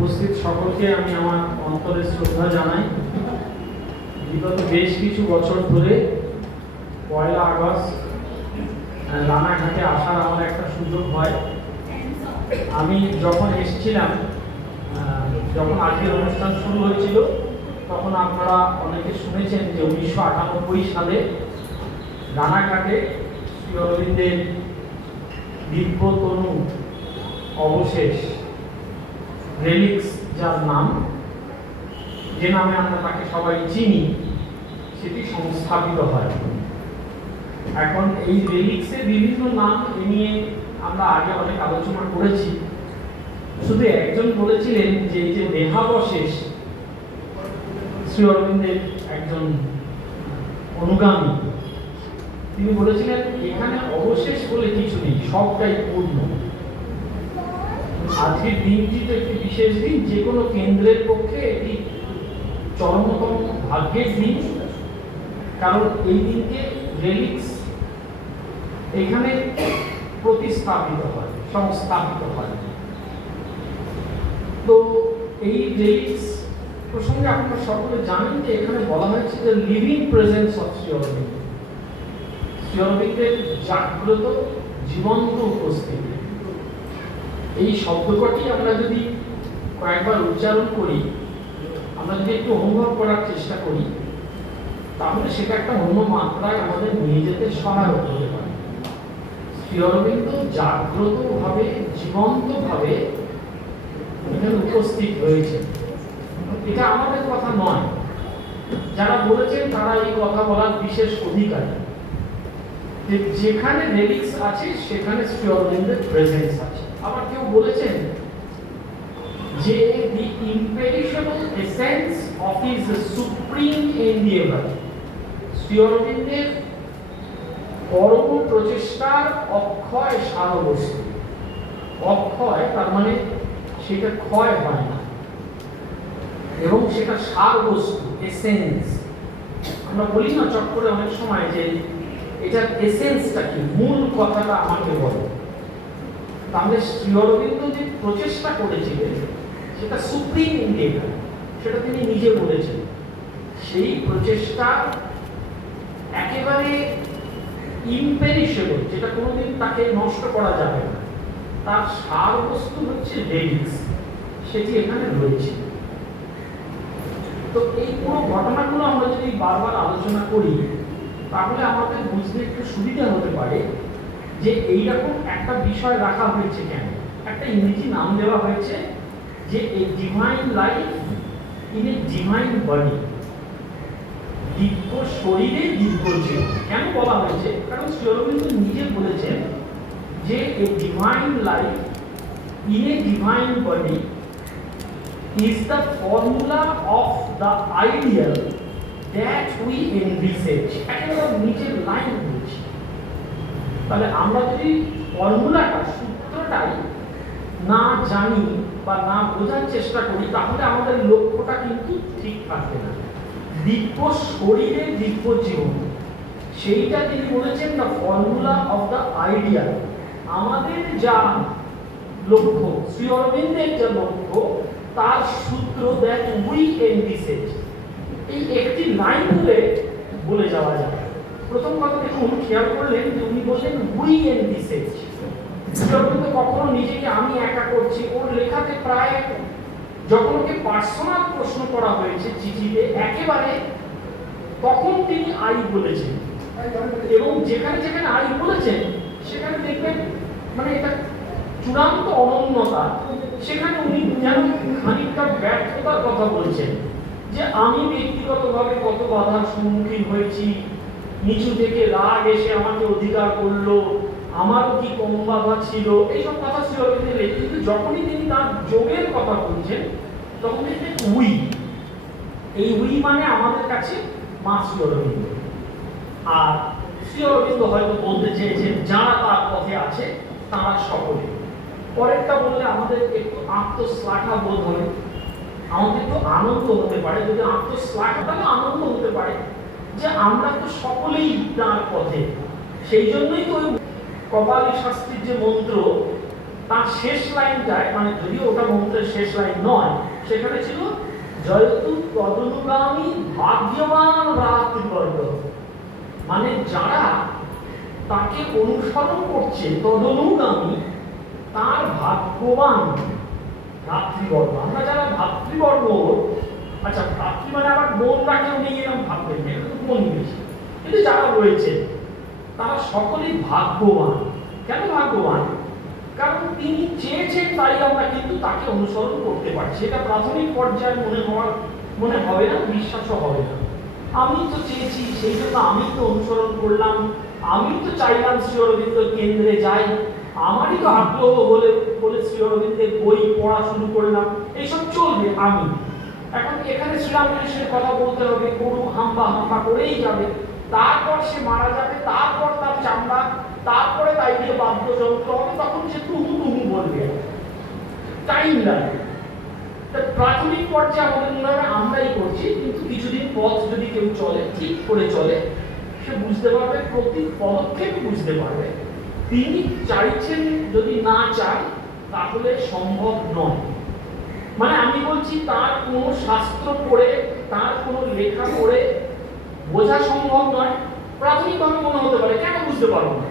উপস্থিত সকলকে আমি আমার অন্তরের শ্রদ্ধা জানাই। বিগত বেশ কিছু বছর ধরে 1 আগস্ট রানাঘাটে আসার আমার একটা সুযোগ হয়। আমি যখন এসেছিলাম, যখন আজকের অনুষ্ঠান শুরু হয়েছিল, তখন আপনারা অনেকে শুনেছেন যে 1998 সালে রানাঘাটে শ্রী অরবিন্দের দিব্য তনু অবশেষ রেলিক্স, যার নাম, যে নামে আমরা তাকে সবাই চিনি, সেটি সংস্থাপিত হয়। এখন এই রেলিক্সের বিভিন্ন নাম নিয়ে আমরা আগে অনেক আলোচনা করেছি। শুধু একজন বলেছিলেন যে এই যে দেহাবশেষ, শ্রী অরবিন্দের একজন অনুগামী, তিনি বলেছিলেন এখানে অবশেষ বলে কিছু নেই, সবটাই পূর্ণ। আজকের দিনটি তো একটি বিশেষ দিন, যে কোনো কেন্দ্রের পক্ষে এটি চরমতম ভাগ্যের দিন, কারণ এই দিনকে রেলিক্স এখানে প্রতিস্থাপিত হয়, সংস্থাপিত হয়। তো এই রেলিক্স প্রসঙ্গে আপনারা সকলে জানেন যে এখানে বলা হয়েছে যে living presence of Shri Aurobindo, Shri অরবিন্দের জাগ্রত জীবন্ত উপস্থিতি। এই শব্দটি আমরা যদি কয়েকবার উচ্চারণ করি, আমরা যদি একটু অনুভব করার চেষ্টা করি, তাহলে সেটা একটা অন্য মাত্রায় আমাদের নিয়ে যেতে সহায়ক হতে পারে। শ্রী অরবিন্দ জাগ্রতভাবে, জীবন্তভাবে এখানে উপস্থিত হয়েছে। এটা আমাদের কথা নয়, যারা বলেছেন তারা এই কথা বলার বিশেষ অধিকারী। যেখানে রেলিক্স আছে সেখানে শ্রী অরবিন্দের প্রেজেন্স আছে। আবার কেউ বলেছেন যে the imperishable essence of his supreme endeavor, Shri অরবিন্দের পরম প্রচেষ্টার অক্ষয় সারবস্তু। অক্ষয় তার মানে সেটা ক্ষয় হয় না, এবং সেটা সারবস্তু, এসেন্স। আমরা বলি না চট করে অনেক সময় যে এটার এসেন্সটা কি, মূল কথাটা আমাকে বলো। তাহলে শ্রী অরবিন্দ যে প্রচেষ্টা করেছিলেন সেটা সুপ্রিম ইন্ডিয়া, সেটা তিনি নিজে বলেছেন। সেই প্রচেষ্টা একেবারে ইম্পেরিশেবল, যেটা কোনোদিন তাকে নষ্ট করা যাবে না, তার সার বস্তু হচ্ছে রেলিক্স, সেটি এখানে রয়েছে। তো এই পুরো ঘটনাগুলো আমরা যদি বারবার আলোচনা করি, তাহলে আমাদের বুঝতে একটু সুবিধা হতে পারে যে এইরকম একটা বিষয় রাখা হয়েছে কেন। একটা ইংরেজি নাম দেওয়া হয়েছে যে a divine life in a divine body, দিব্য শরীরে দিব্য জীবন। কেন বলা হয়েছে? কারণ শ্রী অরবিন্দ নিজে বলেছেন যে a divine life in a divine body is the formula of the ideal that we envisage. একেবারে নিচের লাইন বলছি। তাহলে আমরা যদি ফর্মুলাটা, সূত্রটাই না জানি বা না বোঝার চেষ্টা করি, তাহলে আমাদের লক্ষ্যটা কিন্তু ঠিক থাকবে না। দিব্য শরীরে দিব্য জীবন, সেইটা তিনি বলেছেন the formula of the ideal. আমাদের যা লক্ষ্য, শ্রী অরবিন্দের যা লক্ষ্য, তার সূত্র দ্যাট উই এনভিসেজ। এই একটি লাইন ধরে বলে যাওয়া যায়। প্রথম কথা দেখুন, খেয়াল করলেন যে উনি বললেন উই এনভিসেজ। শ্রী অরবিন্দ কখনো নিজেকে আমি একা করছি, ওর লেখাতে প্রায় যখন ওকে পার্সোনাল প্রশ্ন করা হয়েছে চিঠিতে, একেবারে তখন তিনি আই বলেছেন, এবং যেখানে যেখানে আই বলেছেন সেখানে দেখবেন মানে এটা চূড়ান্ত অনন্যতা। সেখানে উনি যেন খানিকটা ব্যর্থতার কথা বলছেন, যে আমি ব্যক্তিগতভাবে কত বাধার সম্মুখীন হয়েছি, নিচু থেকে রাগ এসে আমাকে অধিকার করলো, আমারও কি কম বাধা ছিল, এইসব কথা শ্রী অরবিন্দ লেখেন। কিন্তু যখনই তিনি তার যোগের কথা বলছেন, তখন দেখবেন উই। এই উই মানে আমাদের কাছে মা শ্রী অরবিন্দ। আর শ্রী অরবিন্দ হয়তো বলতে চেয়েছেন যারা তার পথে আছে তারা সকলে। পরেরটা বললে আমাদের একটু আত্মশ্লাঘা বোধ হবে, আমাদের একটু আনন্দ হতে পারে। যদি আত্মশ্লাঘা, তাহলে আনন্দ হতে পারে যে আমরা তো সকলেই তার পথে। সেই জন্যই তো কপালী শাস্ত্রীর যে মন্ত্র, তার শেষ লাইনটায়, মানে যদিও ওটা মন্ত্রের শেষ লাইন নয়, সেখানে ছিল জয়তু তদনুগামী ভাগ্যবান ভ্রাতৃবর্গ, মানে যারা তাকে অনুসরণ করছে তদনুগামী তার ভাগ্যবান ভ্রাতৃবর্গ। আমরা যারা ভাতৃবর্গ, আচ্ছা ভ্রাতৃ মানে আবার বোনরাকেও নিয়ে এরকম ভাববেন, এটা তো বোন বেশি, কিন্তু যারা রয়েছে তারা সকলেই ভাগ্যবান। কেন ভাগ্যবান? কারণ তিনি চেয়েছেন তাই আমরা কিন্তু তাকে অনুসরণ করতে পারছি। এটা প্রাথমিক পর্যায়ে মনে হবে না, বিশ্বাসও হবে না। আমি তো চেয়েছি, সেই জন্য আমি তো অনুসরণ করলাম, আমি তো চাইলাম শ্রী অরবিন্দ কেন্দ্রে যাই, আমারই তো আগ্রহ বলে শ্রী অরবিন্দের বই পড়া শুরু করলাম, এইসব চলবে। আমি এখন এখানে শ্রীরামকৃষ্ণের কথা বলতে হবে, কোনো হাম্বা হাম্বা করেই যাবে, তারপর সে মারা যাবে, তারপর তার চামড়া, তারপরে তাই দিয়ে বাদ্যযন্ত্র হবে, তখন সে তুহু তুহু বলবে, টাইম লাগবে। প্রাথমিক পর্যায়ে আমাদের মনে হয় আমরাই করছি, কিন্তু কিছুদিন পথ যদি কেউ চলে, ঠিক করে চলে, সে বুঝতে পারবে, প্রতি পদক্ষেপ বুঝতে পারবে তিনি চাইছেন, যদি না চান তাহলে সম্ভব নয়। মানে আমি বলছি তার কোনো শাস্ত্র পড়ে, তার কোনো লেখা পড়ে বোঝা সম্ভব নয়। প্রাথমিকভাবে মনে হতে পারে কেন বুঝতে পারবো না,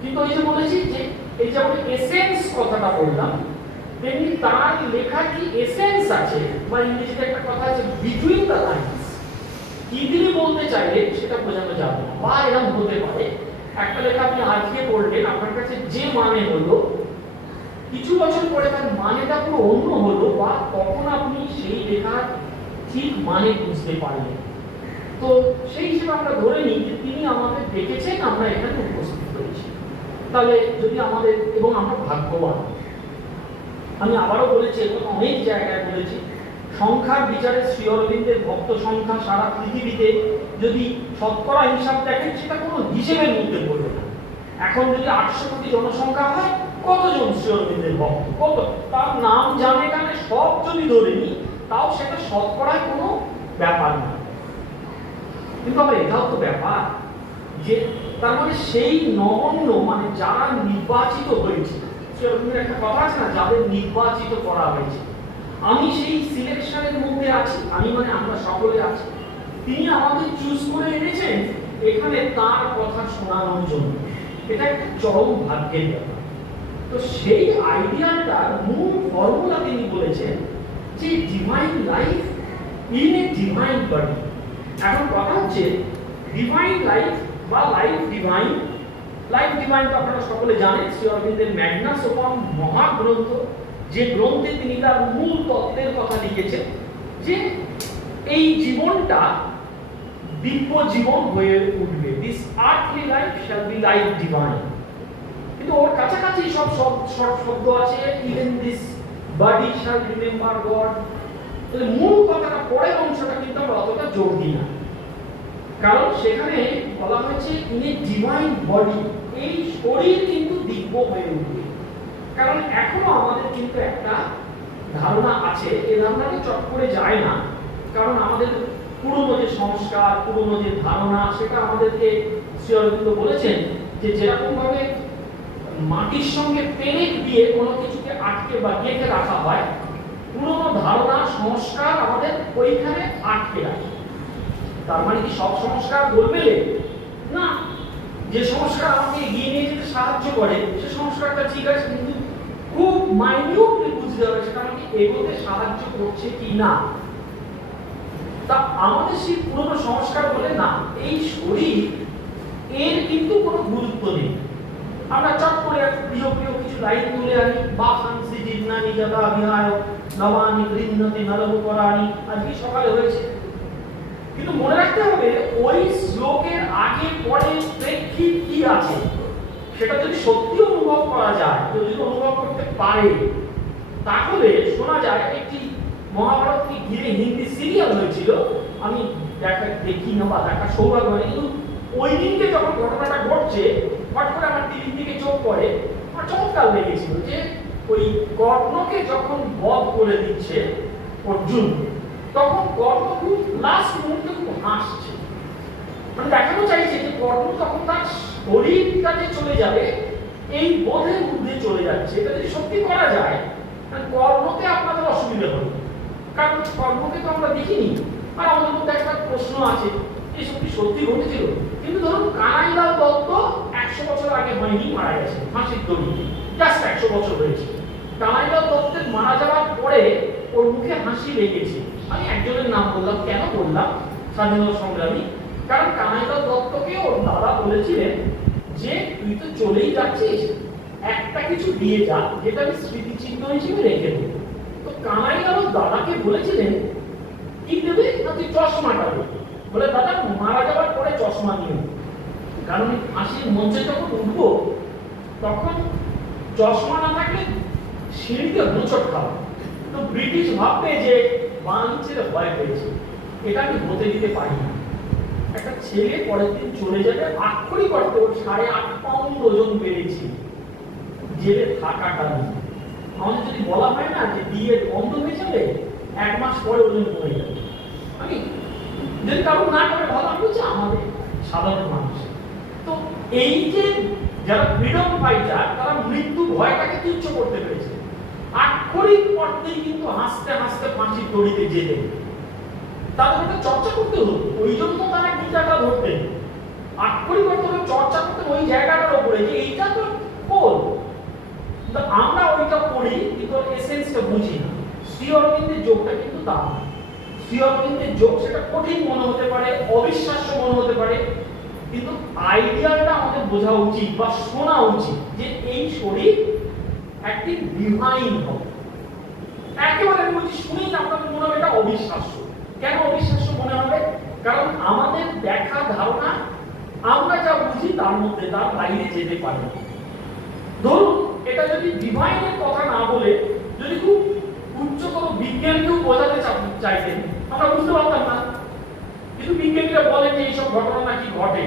কিন্তু ওই যে বলেছি যে এই যেমন এসেন্স কথাটা বললাম, তেমনি তার লেখা কি এসেন্স আছে, বা ইংরেজিতে একটা কথা আছে বিটুইন দ্য লাইনস, কি তিনি বলতে চাইলেন সেটা বোঝানো যাবে না। বা এরকম হতে পারে একটা লেখা আপনি আজকে পড়লেন, আপনার কাছে যে মানে হলো, কিছু বছর পরে তার মানেটা পুরো অন্য হলো, বা তখন আপনি সেই লেখার ঠিক মানে বুঝতে পারলেন। তো সেই হিসেবে আমরা ধরে নিই যে তিনি আমাদের দেখেছেন, আমরা এখানে উপস্থিত হয়েছি, তাহলে যদি আমাদের, এবং আমরা ভাগ্যবান। আমি আবারও বলেছি, এবং অনেক জায়গায় বলেছি, সংখ্যার বিচারে শ্রী অরবিন্দের ভক্ত সংখ্যা সারা পৃথিবীতে যদি শতকরা হিসাব দেখেন, সেটা কোনো হিসেবের মধ্যে পড়বে না। এখন যদি 800 কোটি জনসংখ্যা হয়, কতজন শ্রী অরবিন্দের ভক্ত, কত, তার নাম জানে গানে সব যদি ধরে নিই, তাও সেটা শতকরায় কোনো ব্যাপার না। কিন্তু আমার এটাও তো ব্যাপার যে তার মানে সেই নগণ্য, মানে যারা নির্বাচিত হয়েছে, শ্রী অরবিন্দের একটা কথা আছে না, যাদের নির্বাচিত করা হয়েছে, আমি সেই সিলেকশনের মধ্যে আছি। আমি মানে আমরা সকলে আছি, তিনি আমাদের চুজ করে এনেছেন এখানে তার কথা শোনানোর জন্য। এটা একটা চরম ভাগ্যের ব্যাপার। তো সেই আইডিয়াটার মূল ফর্মুলা তিনি বলেছেন যে divine life in a divine body. এখন কথা হচ্ছে ডিভাইন লাইফ বা লাইফ ডিভাইন। লাইফ ডিভাইন তো আপনারা সকলে জানেন, শ্রী অরবিন্দের ম্যাগনাস ওপাম মহাগ্রন্থ, যে গ্রন্থে তিনি তার মূল তত্ত্বের কথা লিখেছেন যে এই জীবনটা দিব্য জীবন হয়ে উঠবে, this earthly life shall be life divine. কিন্তু ওর কাছাকাছি সব শব্দ আছে, even this body shall remember god. তাহলে মূল কথাটা পরের অংশটা কিন্তু আমরা অতটা জোর দিই না, কারণ সেখানে বলা হয়েছে ইন এ ডিভাইন বডি, এই শরীর কিন্তু দিব্য হয়ে উঠবে। কারণ এখনো আমাদের কিন্তু একটা ধারণা আছে, এই ধারণাটা চট করে যায় না, কারণ আমাদের পুরনো যে সংস্কার, পুরনো যে ধারণা, সেটা আমাদেরকে শ্রী অরবিন্দ বলেছেন যে যেরকম ভাবে মাটির সঙ্গে পেরেক দিয়ে কোনো কিছুকে আটকে বা গেঁথে রাখা হয়, পুরনো ধারণা সংস্কার আমাদের ওইখানে আটকে রাখে। তার মানে কি সব সংস্কার বলবে না, যে সংস্কার আমাকে এগিয়ে নিয়ে যেতে সাহায্য করে সে সংস্কারটা ঠিক আছে, কিন্তু খুব মাইনিউটলি বুঝতে হবে সেটা আমাকে এগোতে সাহায্য করছে কি না। তা আমাদের সেই পুরনো সংস্কার বলে না, এই শরীর এর কিন্তু কোনো গুরুত্ব নেই। আমরা চট করে প্রিয় প্রিয় কিছু লাইন তুলে আনি, বা হাংসি জিন্নানি যদা বিহায় নবানি গৃহ্ণতি নরবকরানি, আজকে সকালে হয়েছে। কিন্তু মনে রাখতে হবে ওই শ্লোকের আগে পরে প্রেক্ষিত কি আছে, সেটা যদি সত্যি অনুভব করা যায়, যদি অনুভব করতে পারে, তাহলে শোনা যায় একটি মহাভারতকে ঘিরে হিন্দি সিরিয়াল হয়েছিল, আমি দেখি না বা দেখা সৌভাগ্য হয়নি, কিন্তু ওই দিনকে যখন ঘটনাটা ঘটছে, হঠাৎ করে আমার টিভির দিকে চোখ পড়ে, আমার চমৎকার লেগেছিল যে ওই কর্ণকে যখন বধ করে দিচ্ছে অর্জুন, তখন কর্ণ খুব লাস্ট মুহূর্তে খুব হাসছে, মানে দেখানো চাইছে যে কর্ণ তখন তার শরীরটাতে চলে যাবে, এই বোধের মধ্যে চলে যাচ্ছে। এটা যদি সত্যি করা যায়, কর্মতে আপনাদের অসুবিধা হবে, কারণ কর্মকে তো আমরা দেখিনি। আর আমাদের মধ্যে একটা প্রশ্ন আছে, এই সত্যি সত্যি ঘটেছিল। কিন্তু ধরুন কানাইলাল দত্ত 100 বছর আগে হয়নি, মারা গেছে ফাঁসির দড়িতে, জাস্ট 100 বছর হয়েছে। কানাইলাল দত্তের মারা যাওয়ার পরে ওর মুখে হাসি লেগেছে। আমি একজনের নাম বললাম, কেন বললাম? স্বাধীনতা সংগ্রামী। কারণ কানাইলাল দত্তকে ওর দাদা বলেছিলেন যে তুই তো চলেই যাচ্ছিস, একটা কিছু দিয়ে যা যেটা আমি স্মৃতিচিহ্ন হিসেবে রেখে দেবো। তো কানাইলাল দাদাকে বলেছিলেন কি দেবে না, তুই চশমাটা দেবে। বলে দাদা মারা যাওয়ার পরে চশমা নিও, কারণ ফাঁসির মঞ্চে যখন উঠবো তখন চশমা না থাকলে সিঁড়িতে হোঁচট খাওয়া। তো ব্রিটিশ ভাববে যে বাঙালি ছেলে ভয় পেয়েছে, এটা আমি হতে দিতে পারি না। একটা ছেলে পরের দিন চলে যাবে, আক্ষরিক অর্থে ওর 8.5 পাউন্ড ওজন বেড়েছে, জেলে থাকাটা নেই। আমাদের যদি বলা হয় না যে বিয়ে বন্ধ হয়ে যাবে, 1 মাস পরে ওজন কমে যাবে। আমি যদি কারণ না করে ভালো, আমি বলছি আমাদের সাধারণ মানুষ। তো এই যে যারা ফ্রিডম ফাইটার, তারা মৃত্যু ভয়টাকে তুচ্ছ করতে পেরেছে। আক্ষরিক অর্থেই কিন্তু হাসতে হাসতে ফাঁসির দড়িতে যেতে, তাদের একটা চর্চা করতে হতো। ওই জন্য তারা গীতাটা ধরতেন, আক্ষরিক অর্থে চর্চা করতেন ওই জায়গাটার উপরে যে এইটা তো কোল। আমরা ওইটা করি কিন্তু এসেন্সটা বুঝি না। শ্রী অরবিন্দের যোগটা কিন্তু তা না। শ্রী অরবিন্দের যোগ সেটা কঠিন মনে হতে পারে, অবিশ্বাস্য মনে হতে পারে, কিন্তু আইডিয়াটা আমাদের বোঝা উচিত বা শোনা উচিত যে এই শরীর একটি ডিভাইন হবে। একেবারে আমি বলছি, শুনেই আপনাদের মনে হবে এটা অবিশ্বাস্য। কেন অবিশ্বাস্য মনে হবে? কারণ আমাদের দেখা ধারণা, আমরা যা বুঝি তার মধ্যে, তার বাইরে যেতে পারে না। ধরুন এটা যদি ডিভাইনের কথা না বলে যদি খুব উচ্চতর বিজ্ঞানকেও বোঝাতে চাইতেন, আমরা বুঝতে পারতাম না। কিন্তু বিজ্ঞানীরা বলেন যে এইসব ঘটনা নাকি ঘটে।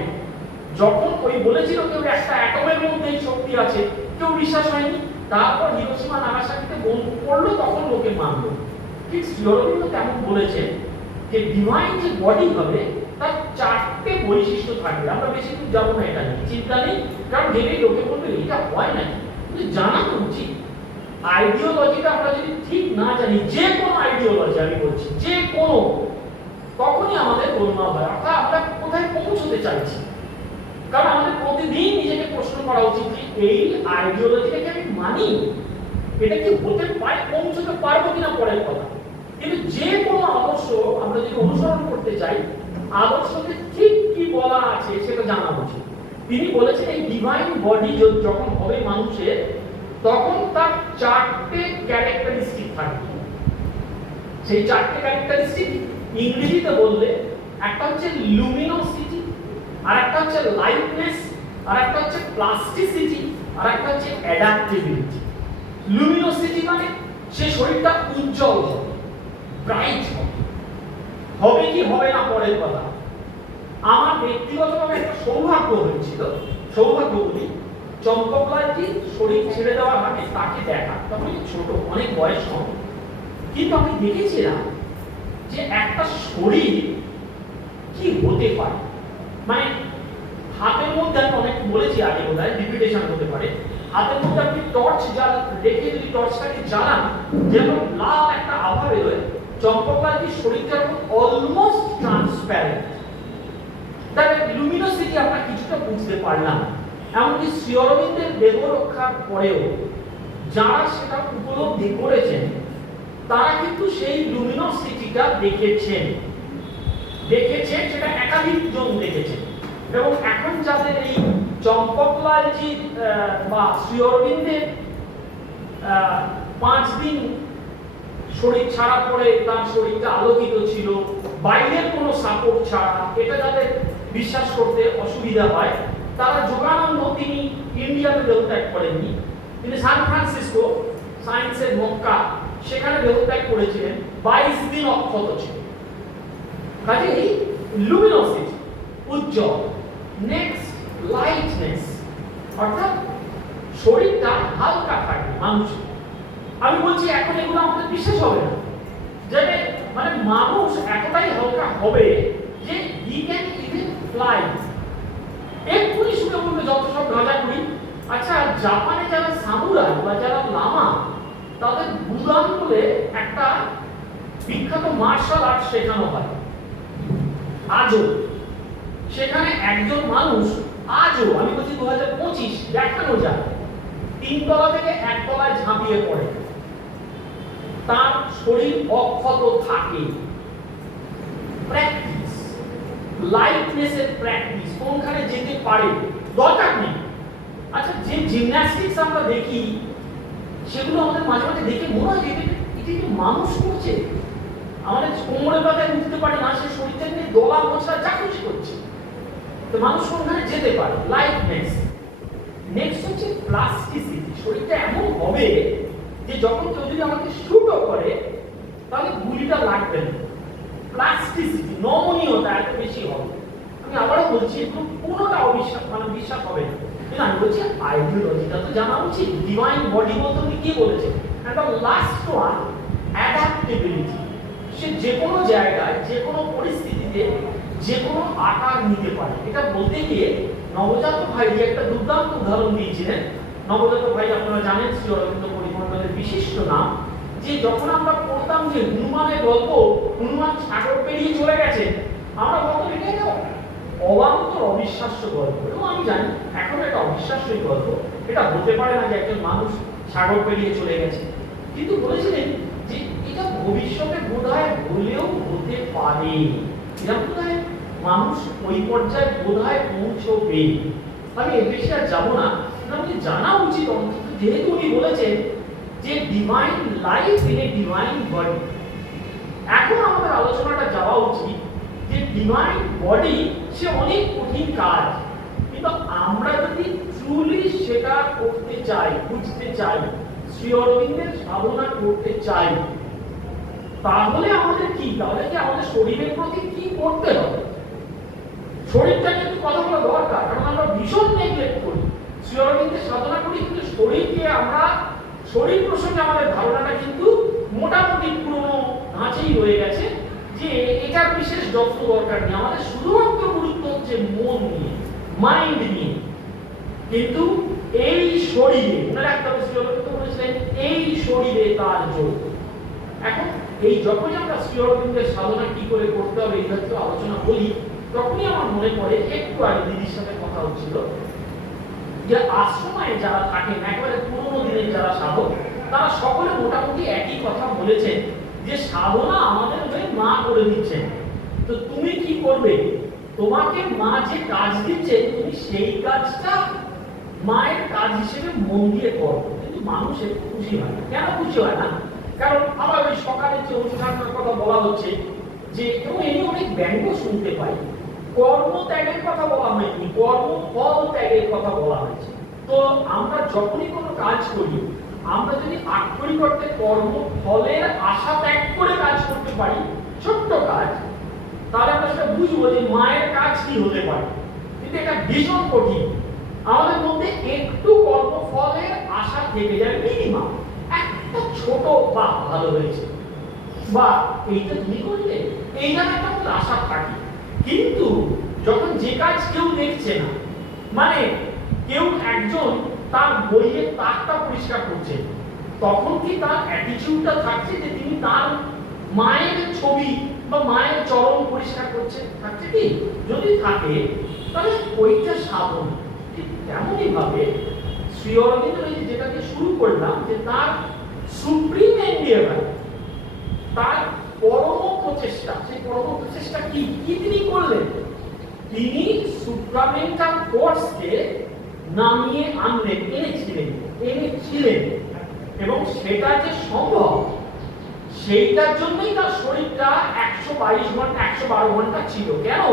যখন ওই বলেছিল কেউ একটা অ্যাটমের মধ্যে এই শক্তি আছে, কেউ বিশ্বাস হয়নি। তারপর হিরোশিমা নাগাসাকিতে বোম পড়লো, তখন লোকে মানলো। ঠিক শ্রী অরবিন্দ তেমন বলেছে যে ডিভাইন যে বডি হবে তার 4টে বৈশিষ্ট্য থাকবে। আমরা বেশি দূর যাবো না, এটা নিয়ে চিন্তা নেই, কারণ জেনেই লোকে বলবে এটা হয় নাকি, কিন্তু জানা তো উচিত। আইডিওলজিটা আমরা যদি ঠিক না জানি, যে কোনো আইডিওলজি আমি বলছি, যে কোনো, তখনই আমাদের গোলমাল হয়। অর্থাৎ আমরা কোথায় পৌঁছতে চাইছি। কারণ আমাদের প্রতিদিন নিজেকে প্রশ্ন করা উচিত যে এই আইডিওলজিটাকে আমি মানি, এটা কি হতে পারে, পৌঁছতে পারবো কিনা পরের কথা। কিন্তু যে কোনো আদর্শ আমরা যদি অনুসরণ করতে চাই, আদর্শকে ঠিক কি বলা আছে সেটা জানা উচিত। তিনি বলেছেন এই ডিভাইন বডি যখন হবে মানুষের, তখন তার 4টে ক্যারেক্টারিস্টিক থাকবে। সেই 4টে ক্যারেক্টারিস্টিক ইংরেজিতে বললে একটা হচ্ছে লুমিনোসিটি, আর একটা হচ্ছে লাইটনেস, আর একটা হচ্ছে প্লাস্টিসিটি, আর একটা হচ্ছে অ্যাডাপ্টিবিলিটি। লুমিনোসিটি মানে সে শরীরটা উজ্জ্বল হবে, ব্রাইট হবে। হবে কি হবে না পরের কথা। আমার ব্যক্তিগতভাবে একটা সৌভাগ্য হয়েছিল, সৌভাগ্য বলি, চম্পকলালজির শরীর ছেড়ে দেওয়ার আগে তাকে দেখা। তখন ছোট, অনেক বয়স কম, কিন্তু আমি দেখেছিলাম যে একটা শরীর কি হতে পারে। মানে হাতের মধ্যে, আমি অনেক বলেছি আগে, বোধহয় রিপিটেশন হতে পারে, হাতের মধ্যে আপনি টর্চ রেখে যদি টর্চটাকে জ্বালান, যেমন লাল একটা আভা বেরোয়, চম্পকলালজির শরীরটা অলমোস্ট ট্রান্সপ্যারেন্ট। তার লুমিনোসিটি আমরা কিছুটা বুঝতে পারলাম। এমনকি শ্রী অরবিন্দের দেহ রক্ষার পরেও যারা সেটা উপলব্ধি করেছেন, তারা কিন্তু সেই লুমিনোসিটিটা দেখেছেন, সেটা একাধিক জন দেখেছেন। এবং এখন যাদের এই চম্পকলালজি বা শ্রী অরবিন্দের 5 দিন শরীর ছাড়া পড়ে তার শরীরটা আলোকিত ছিল, বাইরের কোনো সাপোর্ট ছাড়া, এটা যাদের বিশ্বাস করতে অসুবিধা হয়, তারা যোগানন্দ, তিনি ইন্ডিয়াতে দেহত্যাগ করেননি, তিনি সান ফ্রান্সিসকো, সায়েন্সের মক্কা, সেখানে দেহত্যাগ করেছিলেন, 22 দিন অক্ষত ছিল। কাজেই লুমিনোসিটি, উজ্জ্বল, নেক্সট লাইটনেস, অর্থাৎ শরীরটা হালকা থাকে মানুষের। আমি বলছি এখন এগুলো আমাদের বিশ্বাস হবে না, যে মানে মানুষ এতটাই হালকা হবে যে হি ক্যান ইভেন ফ্লাই। এক্ষুনি শুনে বলবে যত সব গাঁজা করি, আচ্ছা, জাপানে যারা সামুরাই বা যারা লামা, তাদের বুদান বলে একটা বিখ্যাত মার্শাল আর্ট শেখানো হয় আজও। সেখানে একজন মানুষ আজও, আমি বলছি 2025, দেখানো যায় 3 তলা থেকে 1 তলায় ঝাঁপিয়ে পড়ে, তার শরীর অক্ষত থাকে। প্র্যাকটিস, লাইটনেসের প্র্যাকটিস, কোনখানে যেতে পারে দরকার নেই। আচ্ছা, যে জিমন্যাস্টিক্স আমরা দেখি সেগুলো আমাদের মাঝে মাঝে দেখে মনে হয় এটা কি মানুষ করছে। আমাদের কোমরের ব্যথায় উঠতে পারে না, সে শরীরটা নিয়ে দোলা মোছা যা খুশি করছে। তো মানুষ কোনখানে যেতে পারে, লাইটনেস। নেক্সট হচ্ছে প্লাস্টিসিটি। শরীরটা এমন হবে যে যখন কেউ যদি আমাকে শুটও করে তাহলে গুলিটা লাগবে না। প্লাস্টিসিটি, নমনীয়তা এত বেশি হবে। আমি আবারও বলছি, কোনোটা অবিশ্বাস বিশ্বাস হবে না, কিন্তু আমি বলছি আইডিওলজিটা তো জানা উচিত। ডিভাইন বডি বলতে উনি কি বলেছে? একটা লাস্ট ওয়ান, অ্যাডাপ্টেবিলিটি। সে যে কোনো জায়গায়, যে কোনো পরিস্থিতিতে, যে কোনো আকার নিতে পারে। এটা বলতে গিয়ে নবজাত ভাই একটা দুর্দান্ত উদাহরণ দিয়েছিলেন। নবজাত ভাই আপনারা জানেন শ্রী অরবিন্দ পরিমণ্ডলের বিশিষ্ট নাম। যে যখন আমরা পড়তাম যে হনুমানের গল্প, হনুমান সাগর পেরিয়ে চলে গেছে, আমরা বলতো এটা অবান্তর অবিশ্বাস্য গল্প। এবং আমি জানি এখন এটা অবিশ্বাস্যই গল্প, এটা হতে পারে না যে একজন মানুষ সাগর পেরিয়ে চলে গেছে। কিন্তু বলেছিলেন যে এটা ভবিষ্যতে বোধহয় হলেও হতে পারে, এটা বোধহয় মানুষ ওই পর্যায়ে বোধহয় পৌঁছবে। আমি এ বেশি আর যাবো না, আমাকে জানা উচিত অন্তত, যেহেতু উনি বলেছেন যে divine life in a divine body. এখন আমাদের আলোচনাটা যাওয়া উচিত যে ডিভাইন বডি সে অনেক কঠিন কাজ, কিন্তু আমরা যদি ট্রুলি সেটা করতে চাই, বুঝতে চাই, শ্রী অরবিন্দের সাধনা করতে চাই, তাহলে আমাদের কি, তাহলে কি আমাদের শরীরের প্রতি কি করতে হবে? শরীরটা কিন্তু কথা বলা দরকার, কারণ আমরা ভীষণ নেগলেক্ট করি। শ্রী অরবিন্দের সাধনা করি কিন্তু শরীরকে আমরা, শরীর প্রসঙ্গে আমাদের ধারণাটা কিন্তু মোটামুটি পুরনো ধাঁচেই রয়ে গেছে যে এটার বিশেষ যত্ন দরকার নেই। আমাদের শুধুমাত্র গুরুত্ব হচ্ছে মন নিয়ে, মাইন্ড নিয়ে। কিন্তু এই শরীরে, মনে রাখতে হবে শ্রী অরবিন্দ বলেছিলেন এই শরীরে তার যোগ। এখন এই যখনই আমরা শ্রী অরবিন্দের সাধনা কি করে করতে হবে এই জাতীয় আলোচনা বলি, তখনই আমার মনে পড়ে একটু আগে দিদির সাথে কথা হচ্ছিল যে আশ্রমে যারা থাকেন, একেবারে পুরোনো দিনের যারা সাধক, তারা সকলে মোটামুটি একই কথা বলেছেন যে সাধনা আমাদের হয়ে মা করে দিচ্ছেন। তো তুমি কি করবে? তোমাকে মা যে কাজ দিচ্ছে তুমি সেই কাজটা মায়ের কাজ হিসেবে মন দিয়ে করো। কিন্তু মানুষ একটু খুশি হয় না। কেন খুশি হয় না? কারণ আবার ওই সকালে যে অনুষ্ঠানটার কথা বলা হচ্ছে যে, এবং এই অনেক ব্যঙ্গ শুনতে পাই, কর্ম ত্যাগের কথা বলা হয়নি, কর্ম ফল ত্যাগের কথা বলা হয়েছে। তো আমরা যখনই কোনো কাজ করি, আমরা যদি আক্ষরিক অর্থে কর্ম ফলের আশা ত্যাগ করে কাজ করতে পারি, ছোট্ট কাজ, তাহলে আমরা সেটা বুঝবো যে মায়ের কাজ কি হতে পারে। কিন্তু এটা ভীষণ কঠিন। আমাদের মধ্যে একটু কর্মফলের আশা থেকে যায়, মিনিমাম একটা ছোট বা ভালো হয়েছে বা এইটা তুমি করলে, এই নামে একটা আশা থাকে। কিন্তু যখন যে কাজ কেউ দেখছে না, মানে কেউ একজন তার বইয়ের তাকটা পরিষ্কার করছে, তখন কি তার অ্যাটিটিউডটা থাকছে যে তিনি তার মায়ের ছবি বা মায়ের চরণ পরিষ্কার করছে? থাকছে কি? যদি থাকে তাহলে ওইটা সাধন। ঠিক তেমনই ভাবে শ্রী অরবিন্দ যেটাকে শুরু করলাম, যে তার সুপ্রিম এন্ডিয়ার, তার পরম প্রচেষ্টা, সেই পরম প্রচেষ্টা কি কি তিনি করলেন? তিনি সুপ্রামেন্টাল ফোর্সকে নামিয়ে আনলেন, এনেছিলেন এবং সেটা যে সম্ভব সেইটার জন্যই তার শরীরটা 122 ঘন্টা 112 ঘন্টা ছিল। কেন?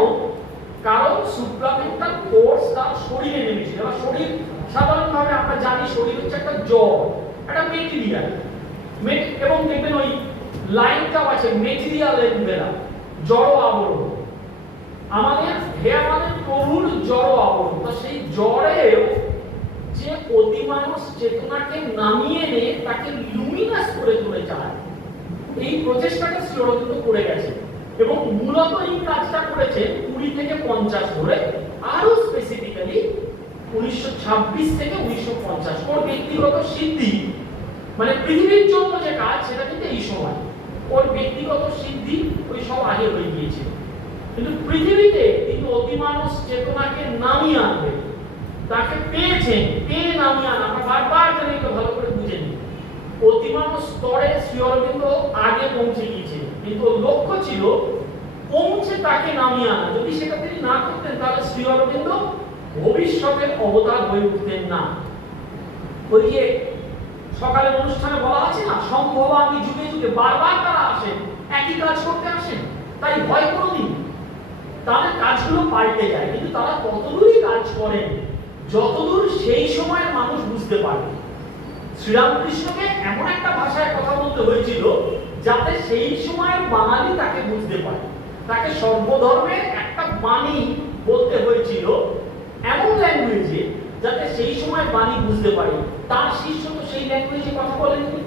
কারণ সুপ্রামেন্টাল ফোর্স তার শরীরে নেমেছিল। শরীর সাধারণভাবে আমরা জানি শরীর হচ্ছে একটা জড়, একটা মেটেরিয়াল, এবং দেখবেন ওই লাইনটাও আছে মেটেরিয়াল এর বেলা, জড় আবরণ। আমাদের প্রভুর জড় আবরণ। তো সেই জড়েও যে অতিমানস চেতনাকে নামিয়ে এনে তাকে লুমিনাস করে তুলে চায়, এই প্রচেষ্টাটা শ্রী অরবিন্দ করে গেছে। এবং মূলত এই কাজটা করেছেন 20 থেকে 50 ধরে। আরো স্পেসিফিক্যালি 1926 থেকে 1950। ওর ব্যক্তিগত সিদ্ধি মানে পৃথিবীর জন্য যে কাজ সেটা কিন্তু এই সময়, ওর ব্যক্তিগত সিদ্ধি ওই সব আগে হয়ে গিয়েছিল। কিন্তু পৃথিবীতে তিনি অতিমানব চেতনাকে নামিয়ে আনবেন, তাকে পেয়েছেন, পেয়ে নামিয়ে আনা। আমরা বারবার যেন একটু ভালো করে বুঝে নিই, অতিমানব স্তরে শ্রী অরবিন্দ আগে পৌঁছে গিয়েছিলেন, কিন্তু ওর লক্ষ্য ছিল পৌঁছে তাকে নামিয়ে আনা। যদি সেটা তিনি না করতেন তাহলে শ্রী অরবিন্দ ভবিষ্যতের অবতার হয়ে উঠতেন না। ওই যে সকালের অনুষ্ঠানে বলা আছে না, সম্ভব আমি যুগে যুগে, বারবার তারা আসেন, একই কাজ করতে আসেন, তাই ভয় কোনোদিন। তাদের কাজগুলো পাল্টে যায়, কিন্তু তারা ততদূরই কাজ করেন যতদূর সেই সময়ের মানুষ বুঝতে পারে। শ্রীরামকৃষ্ণকে এমন একটা ভাষায় কথা বলতে হয়েছিল যাতে সেই সময়ের বাঙালি তাকে বুঝতে পারে। তাকে সর্বধর্মের একটা বাণী বলতে হয়েছিল এমন ল্যাঙ্গুয়েজে যাতে সেই সময় বাণী বুঝতে পারে। তার শিষ্য তো সেই ল্যাঙ্গুয়েজে কথা বলেননি।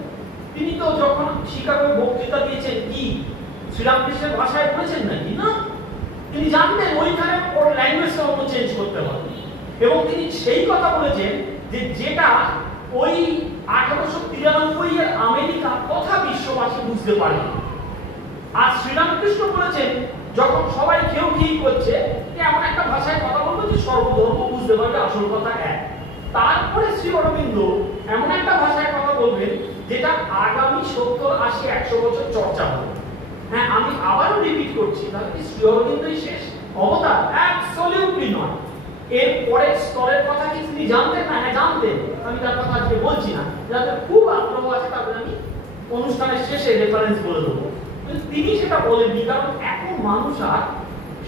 তিনি তো যখন শিকাগোয় বক্তৃতা দিয়েছেন কি শ্রীরামকৃষ্ণের ভাষায় বলেছেন নাকি? না, তিনি জানতেন ওইখানে ওর ল্যাঙ্গুয়েজটা অন্য চেঞ্জ করতে হবে, এবং তিনি সেই কথা বলেছেন যে যেটা ওই 1893 এর আমেরিকা তথা বিশ্ববাসী বুঝতে পারে। আর শ্রীরামকৃষ্ণ বলেছেন যখন সবাই কেউ কি করছে এমন একটা ভাষায় কথা বলবো যে সর্বধর্ম বুঝতে পারবে আসল কথা এক। তারপরে শ্রী অরবিন্দ এমন একটা ভাষায় কথা বলবেন যেটা আগামী 70, 80, 100 বছর চর্চা হবে। হ্যাঁ, আমি আবারও রিপিট করছি, তাহলে কি শ্রী অরবিন্দই শেষ অবতার? Absolutely not. এর পরের স্তরের কথা কি তিনি জানতেন না? হ্যাঁ, জানতেন। আমি তার কথা আজকে বলছি না, যাদের খুব আগ্রহ আছে তাদের আমি অনুষ্ঠানের শেষে রেফারেন্স বলে দেবো। কিন্তু তিনি সেটা বলেননি, কারণ এখন মানুষ আর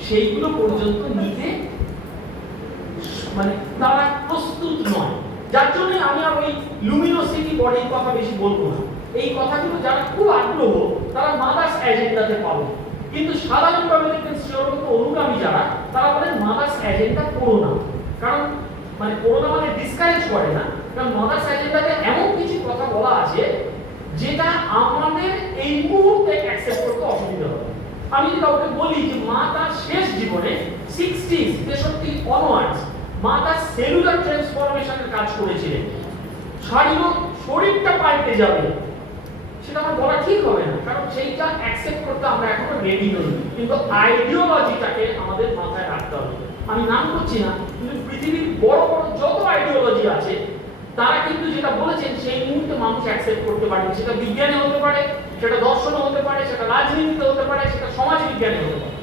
সেইগুলো পর্যন্ত নিতে মানে তারা প্রস্তুত নয়। যার জন্য আমি আর ওই লুমিনোসিটি বডির কথা বেশি বলবো না। এই কথাগুলো যারা খুব আগ্রহ তারা মাদার্স এজেন্ডাতে পাবে, কিন্তু সাধারণভাবে দেখবেন শ্রী অরবিন্দ অনুগামী যারা তারা বলেন মাদার্স এজেন্ডা করো না। কারণ মানে করো না মানে ডিসকারেজ করে না, কারণ মাদার্স এজেন্ডাতে এমন কিছু কথা বলা আছে যেটা আমাদের এই মুহূর্তে অ্যাকসেপ্ট করতে অসুবিধা হবে। আমি যদি কাউকে বলি যে মা তার শেষ জীবনে 60s 63 অনওয়ার্ডস মা তার সেলুলার ট্রান্সফরমেশনের কাজ করেছিলেন, শরীরটা পাল্টে যাবে, সেটা আমার বলা ঠিক হবে না, কারণ সেইটা অ্যাকসেপ্ট করতে আমরা এখনো রেডি নই। কিন্তু আইডিওলজিটাকে আমাদের মাথায় রাখতে হবে। আমি নাম করছি না, কিন্তু পৃথিবীর বড় বড় যত আইডিওলজি আছে তারা কিন্তু যেটা বলেছেন সেই মুহূর্তে মানুষ অ্যাকসেপ্ট করতে পারে। সেটা বিজ্ঞানে হতে পারে, সেটা দর্শনে হতে পারে, সেটা রাজনীতিতে হতে পারে, সেটা সমাজ বিজ্ঞানে হতে পারে।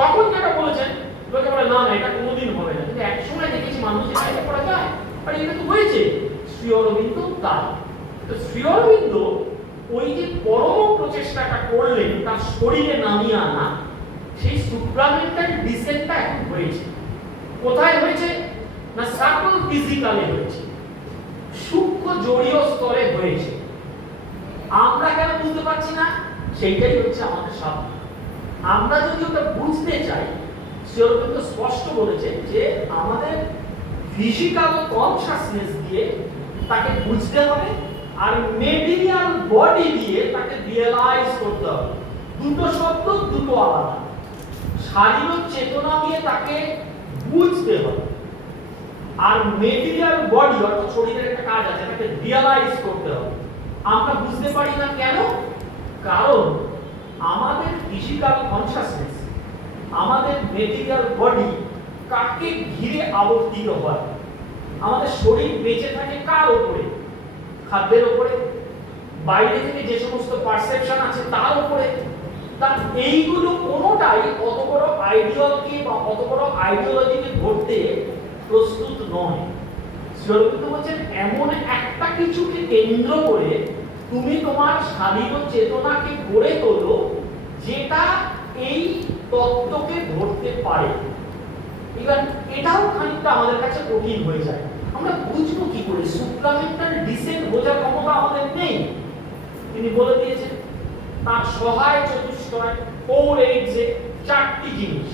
তখন যেটা বলেছেন লোকে বলে না না এটা কোনোদিন হবে না, কিন্তু এক সময় দেখেছি মানুষ এটা করা যায়, আর এটা তো হয়েছে। শ্রী অরবিন্দ তাই। তো শ্রী অরবিন্দ ওই যে পরম প্রচেষ্টাটা করলেন তার শরীরে নামিয়ে আনা, সেই সুপ্রামেন্টাল ডিসেন্টটা এখন হয়েছে। কোথায় হয়েছে না সার্কল ফিজিক্যালে হয়েছে, সূক্ষ্ম জড়ীয় স্তরে হয়েছে। আমরা কেন বুঝতে পারছি না? সেইটাই হচ্ছে আমাদের সাধ্য। আমরা যদি ওটা বুঝতে চাই, শ্রী অরবিন্দ স্পষ্ট বলেছেন যে আমাদের ফিজিক্যাল কনসাসনেস দিয়ে তাকে বুঝতে হবে, আর মেটেরিয়াল বডি দিয়ে তাকে রিয়েলাইজ করতে হবে। দুটো শব্দ, দুটো আলাদা। শারীরিক চেতনা দিয়ে তাকে বুঝতে হবে, আর মেটেরিয়াল বডি অর্থাৎ শরীরের একটা কাজ আছে, তাকে রিয়েলাইজ করতে হবে। আমরা বুঝতে পারি না কেন? কারণ আমাদের ফিজিক্যাল কনসাসনেস, আমাদের মেটেরিয়াল বডি কাকে ঘিরে আবর্তিত হয়? আমাদের শরীর বেঁচে থাকে কার উপরে? খাদ্যের উপরে, বাইরে থেকে যে সমস্ত পারসেপশন আছে তার উপরে। তার এইগুলো কোনোটাই অত বড় আইডিয়ালকে বা অত বড় আইডিওলজিকে ধরতে প্রস্তুত নয়। শ্রী অরবিন্দ বলছেন এমন একটা কিছুকে কেন্দ্র করে তুমি তোমার শারীরিক চেতনাকে গড়ে তোলো যেটা এই তত্ত্বকে ধরতে পারে। এবার এটাও খানিকটা আমাদের কাছে কঠিন হয়ে যায়। আমরা বুঝবো কি করে? সুপ্রামেন্টাল ডিসেন্ট বোঝার ক্ষমতা আমাদের নেই। তিনি বলে দিয়েছেন তার সহায় চতুষ্টয় 4 aids এ 4টি জিনিস।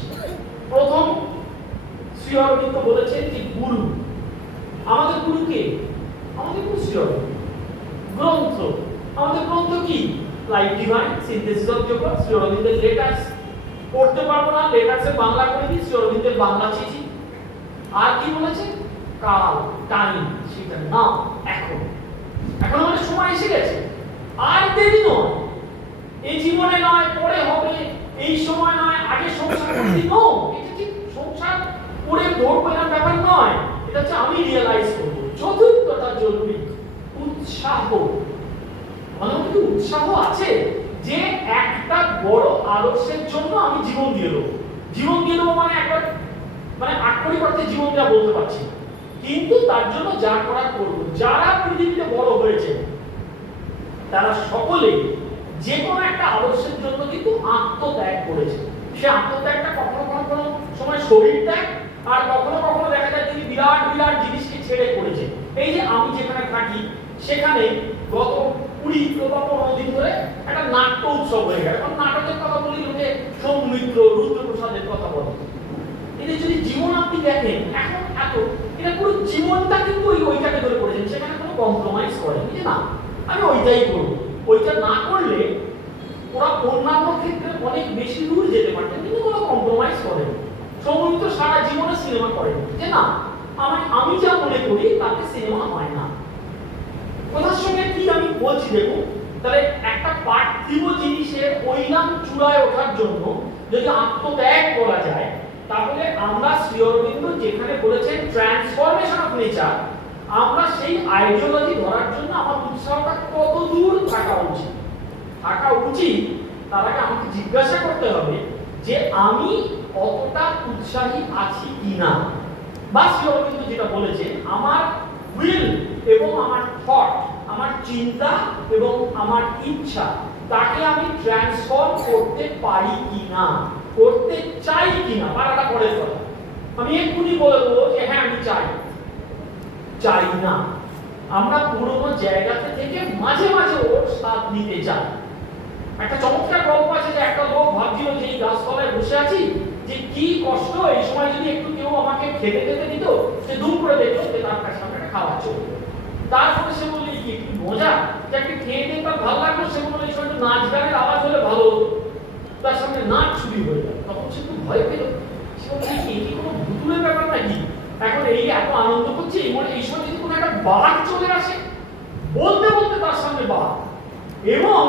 প্রথম শ্রী অরবিন্দ বলেছেন যে গুরু। আমাদের গুরু কে? আমাদের গুরু শ্রী অরবিন্দ। গ্রন্থ, আমাদের গ্রন্থ কি? লাইফ ডিভাইন, সিনথেসিস অফ জগৎ, শ্রী অরবিন্দের লেটার্স। পড়তে পারবো না, লেটার্সে বাংলা করে দিই, শ্রী অরবিন্দের বাংলা চিঠি। আর কি বলেছেন? কাল, টাইম, সেটা না, এখন। এখন আমাদের সময় এসে গেছে, আর দেরি নয়। এই জীবনে নয়, পরে হবে, এই সময় নয়, আগে সংসার করতে। নো, এটা ঠিক সংসার করে ধরবো না ব্যাপার নয়। এটা হচ্ছে আমি রিয়েলাইজ করবো। চতুর্থটা জরুরি, উৎসাহ। আমার মধ্যে উৎসাহ আছে যে একটা বড় আদর্শের জন্য আমি জীবন দিয়ে দেবো। জীবন দিয়ে দেবো মানে একবার আক্ষরিক অর্থে জীবন দেওয়া বলতে পারছি, কিন্তু তার জন্য যা করার করবো। যারা পৃথিবীতে বড় হয়েছে তারা সকলেই যে কোনো একটা আদর্শের জন্য কিন্তু আত্মত্যাগ করেছে। সে আত্মত্যাগটা কখনো কখনো সময় শরীর ত্যাগ, আর কখনো কখনো দেখা যায় তিনি বিরাট বিরাট জিনিসকে ছেড়ে করেছে। এই যে আমি যেখানে থাকি সেখানে গত 20 বা 15 দিন ধরে একটা নাট্য উৎসব হয়ে গেল। এখন নাটকের কথা বলি, লোকে সৌমিত্র, রুদ্রপ্রসাদের কথা বলে। এদের যদি জীবন আপনি দেখেন এখন এত, এটা পুরো জীবনটা কিন্তু ওইটাকে ধরে করেছেন। সেখানে কোনো কম্প্রোমাইজ করেন যে না আমি ওইটাই করবো। ওইটা না করলে ওরা অন্যান্য ক্ষেত্রে অনেক বেশি দূর যেতে পারতেন, কিন্তু কোনো কম্প্রোমাইজ করেন। সৌমিত্র সারা জীবনে সিনেমা করেন যে না আমি যা মনে করি তাতে সিনেমা হয় না। কথার সঙ্গে কি আমি বলছি দেখুন, তাহলে একটা পার্থিব জিনিসের ওইলাম চূড়ায় ওঠার জন্য যদি আত্মত্যাগ করা যায়, তাহলে আমরা শ্রী অরবিন্দ যেখানে বলেছেন ট্রান্সফরমেশন অফ নেচার, আমরা সেই আইডিওলজি ধরার জন্য আমার উৎসাহটা কত দূর থাকা উচিত। তার আগে আমাকে জিজ্ঞাসা করতে হবে যে আমি কতটা উৎসাহী আছি কিনা। বা শ্রী অরবিন্দ যেটা বলেছেন, আমার উইল এবং আমার থট, আমার চিন্তা এবং আমার ইচ্ছা, তাকে আমি ট্রান্সফর্ম করতে পারি কিনা, করতে চাই কিনা। পারাটা পরের কথা। আমি এক্ষুনি বলে দেবো যে হ্যাঁ আমি চাই না। আমরা পুরোনো জায়গাতে থেকে মাঝে মাঝে ওর স্বাদ নিতে চাই। একটা চমৎকার গল্প আছে যে একটা লোক ভাবছিল যে এই গাছতলায় বসে আছি, যে কি কষ্ট, এই সময় যদি একটু কেউ আমাকে খেতে দিত, সে দুম করে দেখলো যে তার কাছে একটা খাওয়া চলবে। তারপরে সে বলল কি মজা, যে একটা খেয়ে দিয়ে তার ভালো লাগলো। সে বলল এই সময় নাচ গানের আওয়াজ হলে ভালো হতো। তার সামনে নাচ শুরু হয়ে গেল। তখন সে খুব ভয় পেল। সে বলল কি কোনো ভুতুরের ব্যাপার নাকি, এখন এই এত আনন্দ করছে, এই সময় যদি কোনো একটা বাঘ চলে আসে, বলতে বলতে তার সামনে বাঘ, এবং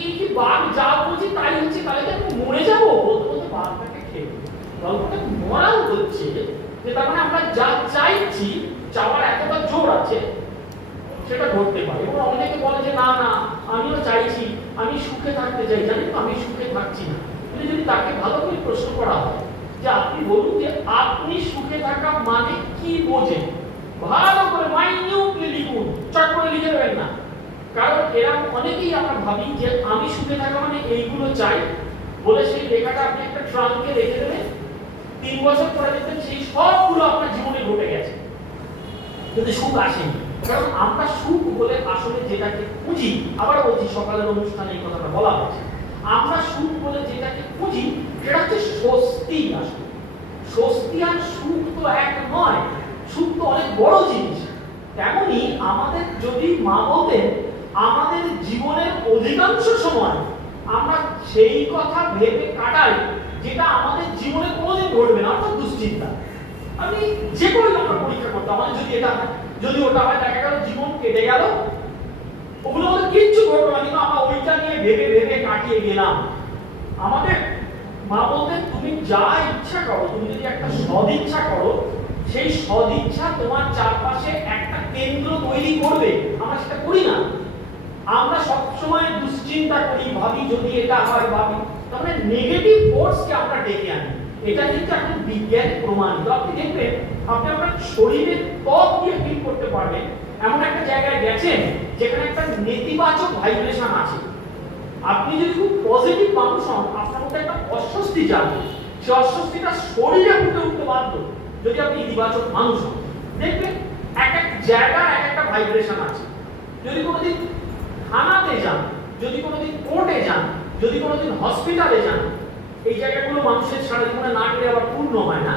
এই কি বাঘ যা বলছে তাই হচ্ছে, তাহলে কি আমি মরে যাবো, বলতে বলতে বাঘটাকে খেয়ে। গল্পটা মরাল হচ্ছে যে তার মানে আমরা যা চাইছি, চাওয়ার এতটা জোর আছে, সেটা ঘটতে পারে। এবং অনেকে বলে যে না না আমিও চাইছি, আমি সুখে থাকতে চাই, জানি তো আমি সুখে থাকছি না। কিন্তু যদি তাকে ভালো করে প্রশ্ন করা হয় যে আপনি বলুন যে আপনি সুখে থাকা মানে কি বোঝেন, ভালো করে মাইনিউটলি লিখুন, চট করে লিখে দেবেন না। কারণ এরকম অনেকেই আমরা ভাবি যে আমি সুখে থাকা মানে এইগুলো চাই বলে সেই লেখাটা আপনি একটা ট্রাঙ্কে রেখে দেবেন, 3 বছর পরে দেখবেন সেই সবগুলো আপনার জীবনে ঘটে গেছে, কিন্তু সুখ আসেনি। কারণ আমরা সুখ বলে আসলে যেটাকে খুঁজি, আবার বলছি সকালের অনুষ্ঠানে এই কথাটা বলা হয়েছে, আমরা সুখ বলে যেটাকে খুঁজি সেটা হচ্ছে স্বস্তি। আসলে স্বস্তি আর সুখ তো এক নয়, সুখ তো অনেক বড় জিনিস। তেমনি আমাদের যদি মা বলতেন আমাদের জীবনের অধিকাংশ সময় আমরা সেই কথা ভেবে কাটাই যেটা আমাদের জীবনে কোনোদিন ঘটবে না, অর্থাৎ দুশ্চিন্তা। আমি যে কোনো আমরা পরীক্ষা করতাম, আমাদের যদি এটা হয়, যদি ওটা হয়, দেখা গেল জীবন কেটে গেল, ওগুলো আমাদের কিচ্ছু ঘটলো না, কিন্তু আমরা ওইটা নিয়ে ভেবে ভেবে কাটিয়ে গেলাম। আমাদের মা বলতেন তুমি যা ইচ্ছা করো, তুমি যদি একটা সদিচ্ছা করো, সেই সদিচ্ছা তোমার চারপাশে একটা কেন্দ্র তৈরি করবে। আমরা সেটা করি না, আমরা সবসময় দুশ্চিন্তা করি, ভাবি যদি এটা হয়, ভাবি, তাহলে নেগেটিভ ফোর্সকে আমরা ডেকে আনি। এটা কিন্তু এখন বিজ্ঞান প্রমাণিত। আপনি দেখবেন আপনি আপনার শরীরের ত্বক দিয়ে ফিল করতে পারবেন এমন একটা জায়গায় গেছেন যেখানে একটা নেতিবাচক ভাইব্রেশন আছে। আপনি যদি খুব পজিটিভ মানুষ হন, আপনার মধ্যে একটা অস্বস্তি যাবে, সেই অস্বস্তিটা শরীরে ফুটে উঠতে বাধ্য। যদি আপনি ইতিবাচক মানুষ হন, দেখবেন এক এক জায়গার এক একটা ভাইব্রেশন আছে। যদি কোনোদিন থানাতে যান, যদি কোনোদিন কোর্টে যান, যদি কোনোদিন হসপিটালে যান, এই জায়গাগুলো মানুষের সারা জীবনে না গেলে আবার পূর্ণ হয় না।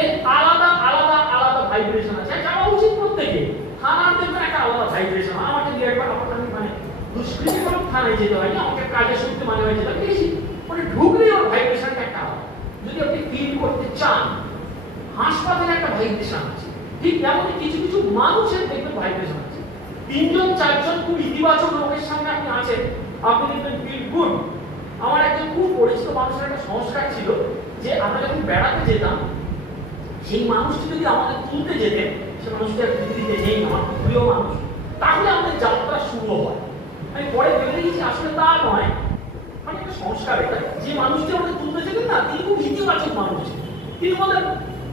এর আলাদা আলাদা আলাদা ভাইব্রেশন আছে, যাওয়া উচিত প্রত্যেকে। থানার দেখবেন একটা আলাদা ভাইব্রেশন। আমাকে দিয়ে একবার আমি দুষ্কৃতি করে থানায় যেতে হয় না, আমাকে কাজের সূত্রে মাঝে মাঝে যেতে হয়, বেশি মানে ঢুকলে ওর ভাইব্রেশনটা একটা আলাদা। যদি আপনি ফিল করতে চান, হাসপাতালে একটা ভাইব্রেশন আছে, ঠিক তেমন কিছু কিছু মানুষের দেখবেন ভাইব্রেশন আছে। 3 জন 4 জন খুব ইতিবাচক লোকের সামনে আপনি আছেন, আপনি দেখবেন ফিল গুড। আমার একজন খুব পরিচিত মানুষের একটা সংস্কার ছিল যে আমরা যখন বেড়াতে যেতাম, সেই মানুষটি যদি আমাদের তুলতে যেতেন, সে মানুষটি আর পৃথিবীতে নেই, আমার প্রিয় মানুষ, তাহলে আমাদের যাত্রা শুরু হয়। আমি পরে ভেবে দেখেছি আসলে তা নয়, মানে একটা সংস্কার এটা। যে মানুষটি আমাদের তুলতে যেতেন না, তিনি খুব ইতিবাচক মানুষ ছিলেন। তিনি আমাদের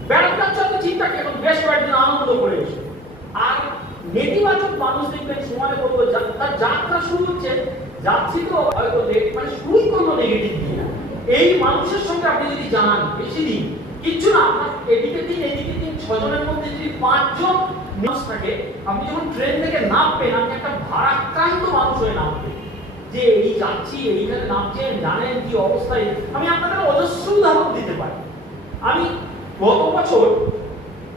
বেড়াতে চলতে চিন্তা এখন বেশ কয়েকদিন আনন্দ করে এসে। আর নেতিবাচক মানুষ দেখবেন সময় বলবো তার যাত্রা শুরু হচ্ছে, যাচ্ছি তো হয়তো মানে শুরুই করলো নেগেটিভ দিয়ে। এই মানুষের সঙ্গে আপনি যদি জানান বেশি দিন কিচ্ছু না, আপনার এদিকে দিন 6 জনের মধ্যে যদি 5 জন মানুষ থাকে, আপনি যখন ট্রেন থেকে নামবেন আপনি একটা ভারাক্রান্ত মানুষ হয়ে নামবেন, যে এই যাচ্ছি এইখানে নামছেন, জানেন কি অবস্থায়। আমি আপনাদের অজস্র উদাহরণ দিতে পারি। আমি গত বছর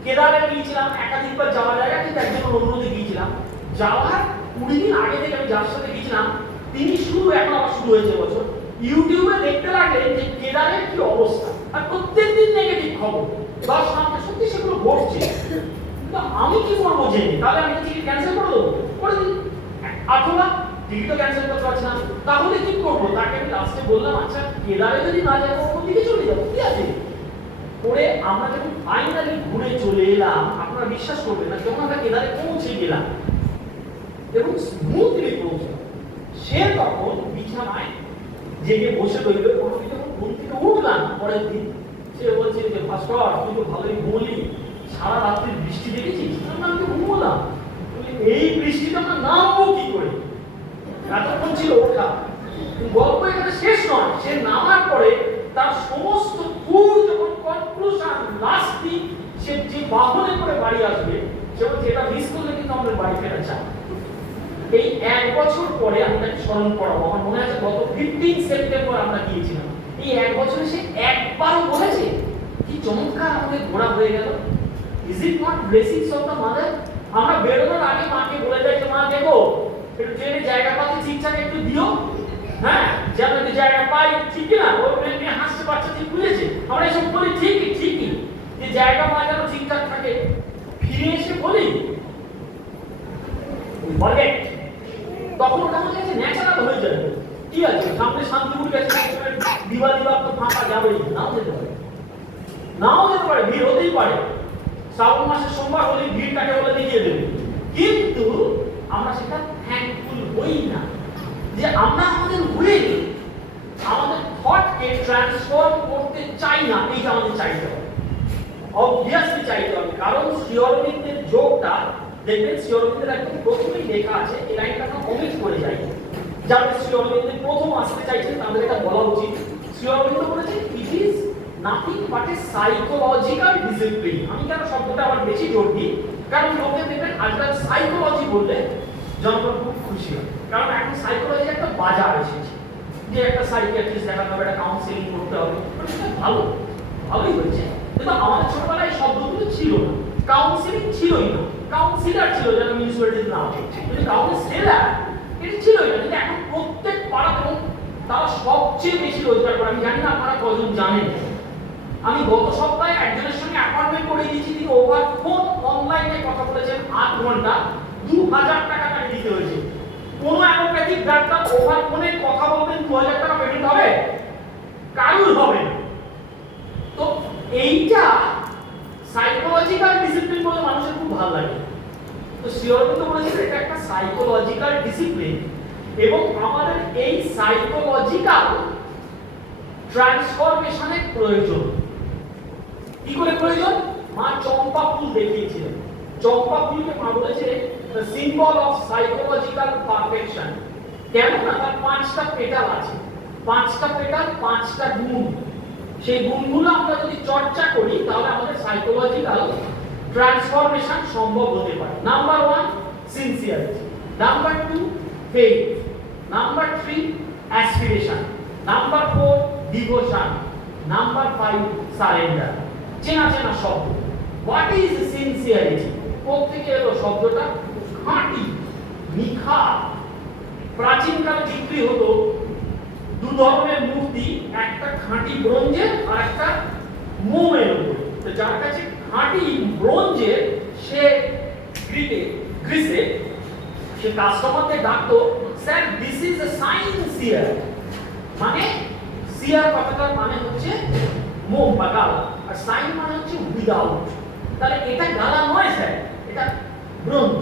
কেদারে গিয়েছিলাম, একাধিকবার যাওয়া জায়গা, কিন্তু একজন অন্যদিকে গিয়েছিলাম। যাওয়ার 20 দিন আগে থেকে আমি যার সাথে গিয়েছিলাম, তিনি শুরু এখন আবার শুরু হয়েছে বছর, ইউটিউবে দেখতে লাগলেন যে কেদারের কি অবস্থা, আর প্রত্যেকদিন নেগেটিভ খবর। এবার সামনে সত্যি সেগুলো ঘটছে, কিন্তু আমি কি করবো জেনে? তাহলে আমি টিকিট ক্যান্সেল করে দেবো, করে দিই। অথবা টিকিটও ক্যান্সেল করতে পারছি না, তাহলে কি করবো? তাকে আমি লাস্টে বললাম, আচ্ছা কেদারে যদি না যাবো ওদিকে চলে যাবো, কি আছে? করে আমরা যখন ফাইনালি ঘুরে চলে এলাম, আপনারা বিশ্বাস করবেন না, যখন আমরা কেদারে পৌঁছে গেলাম এবং স্মুথলি পৌঁছলাম, সে তখন বিছানায় জেগে বসে রইল। আমি যখন ঘুম থেকে উঠলাম পরের দিন, সে বলছে যে ভাস্কর তুই তো ভালোই ঘুমলি, সারা রাত্রি বৃষ্টি দেখেছিস? আমি তো ঘুমলাম, এই বৃষ্টিতে আমরা নামবো কি করে? এতক্ষণ ছিল ওঠা। গল্প এখানে শেষ নয়, সে নামার পরে তার সমস্ত ট্যুর যখন কনক্লুশন লাস্ট দিন, সে যে বাহনে করে বাড়ি আসবে, সে বলছে এটা মিস করলে কিন্তু আমাদের বাড়ি ফেরা চাই। এই 1 বছর পরে আমি তাকে স্মরণ করাবো। আমার মনে আছে গত 15 সেপ্টেম্বর আমরা গিয়েছিলাম। এই 1 বছরে সে একবারও বলেছে কি চমৎকার আমাদের ঘোরা হয়ে গেল। Is it not blessings of the mother? আমরা বেরোনোর আগে মাকে বলে যাই যে মা দেখো একটু ট্রেনে জায়গা পাতে ঠিকঠাক একটু দিও, হ্যাঁ যেন একটু জায়গা পাই, ঠিক না? ওই মেয়ে হাসতে বাচ্চা ঠিক বুঝেছে। আমরা এসব বলি ঠিকই ঠিকই, যে জায়গা পাওয়া যেন ঠিকঠাক থাকে। ফিরে এসে বলি বলে তখন ওটা আমাদের কাছে ন্যাচারাল হয়ে যাবে। কি আছে সামনে শান্তিপুর গেছে, দিবা তো ফাঁকা যাবেই, নাও যেতে পারে, নাও যেতে পারে, ভিড় হতেই পারে। শ্রাবণ মাসের সোমবার হলে ভিড়টাকে বলে দেখিয়ে দেবে, কিন্তু আমরা সেটা থ্যাঙ্কফুল হই না যে আমরা আমাদের ওয়ে, আমাদের থটকে ট্রান্সফর্ম করতে চাই না। এইটা আমাদের চাইতে হবে, অবভিয়াসলি চাইতে হবে। কারণ শ্রী অরবিন্দের যোগটা দেখবেন, শ্রী অরবিন্দের একদম প্রথমেই লেখা আছে, এই লাইনটা আমরা কমিট করে যাই। যারা শ্রী অরবিন্দের প্রথম আসতে চাইছেন তাদের এটা বলা উচিত। শ্রী অরবিন্দ বলেছেন it is nothing but A psychological discipline. আমি কেন শব্দটা আবার বেশি জোর দিই, কারণ লোকে দেখবেন আজকাল সাইকোলজি বললে জনগণ খুব খুশি হয়, কারণ এখন সাইকোলজির একটা বাজার এসেছে, যে একটা সাইকিয়াট্রিস্ট দেখাতে হবে, একটা কাউন্সিলিং করতে হবে। সেটা ভালো, ভালোই হয়েছে, কিন্তু আমাদের ছোটবেলায় শব্দগুলো ছিল না, কাউন্সিলিং ছিলই না। কাউন্সিলর ছিল যেন মিউনিসিপ্যালিটির নাম, কিন্তু কাউন্সিলর এটা ছিলই না। কিন্তু এখন প্রত্যেক পাড়াতে তারা সবচেয়ে বেশি রোজগার করে। আমি জানি না আপনারা কজন জানেন, আমি গত সপ্তাহে একজনের সঙ্গে অ্যাপয়েন্টমেন্ট করে দিয়েছি, তিনি ওভার ফোন অনলাইনে কথা বলেছেন 8 ঘন্টা, 2000 টাকা তাকে দিতে হয়েছে। কোন অ্যালোপ্যাথিক ডাক্তার ওভার ফোনে কথা বলবেন 2000 টাকা পেমেন্ট হবে? কারুর হবে না। তো এইটা সাইকোলজিক্যাল ডিসিপ্লিন বলে মানুষের খুব ভালো লাগে। তো শ্রী অরবিন্দ বলেছেন এটা একটা সাইকোলজিক্যাল ডিসিপ্লিন, এবং আমাদের এই সাইকোলজিক্যাল ট্রান্সফরমেশনের প্রয়োজন। কি করে প্রয়োজন? মা চম্পা ফুল দেখিয়েছিলেন। চম্পা ফুলকে মা বলেছে the symbol of psychological perfection. কেন না তার 5টা পেটাল আছে, 5টা পেটাল 5টা গুণ। সেই গুণগুলো আমরা যদি চর্চা করি তাহলে আমাদের সাইকোলজিক্যাল ট্রান্সফরমেশন সম্ভব হতে পারে। Number 1 sincerity, number 2 faith, number 3 aspiration, number 4 devotion, number 5 surrender. চেনা চেনা শব্দ। What is sincerity? কোথেকে এলো শব্দটা? খাঁটি, নিখাত। প্রাচীনকালে বিক্রি হতো 2 ধরনের মূর্তি, একটা খাঁটি ব্রোঞ্জের আর একটা মোমের উপরে। তো যার কাছে খাঁটি ব্রোঞ্জের সে গ্রিসে সে কাস্টমারদের ডাকতো, স্যার দিস ইজ এ সাইন্সিয়ার, মানে সিয়ার কথাটার মানে হচ্ছে মোম বা গালা, আর সাইন মানে হচ্ছে উইদাউট। তাহলে এটা গালা নয় স্যার, এটা ব্রোঞ্জ।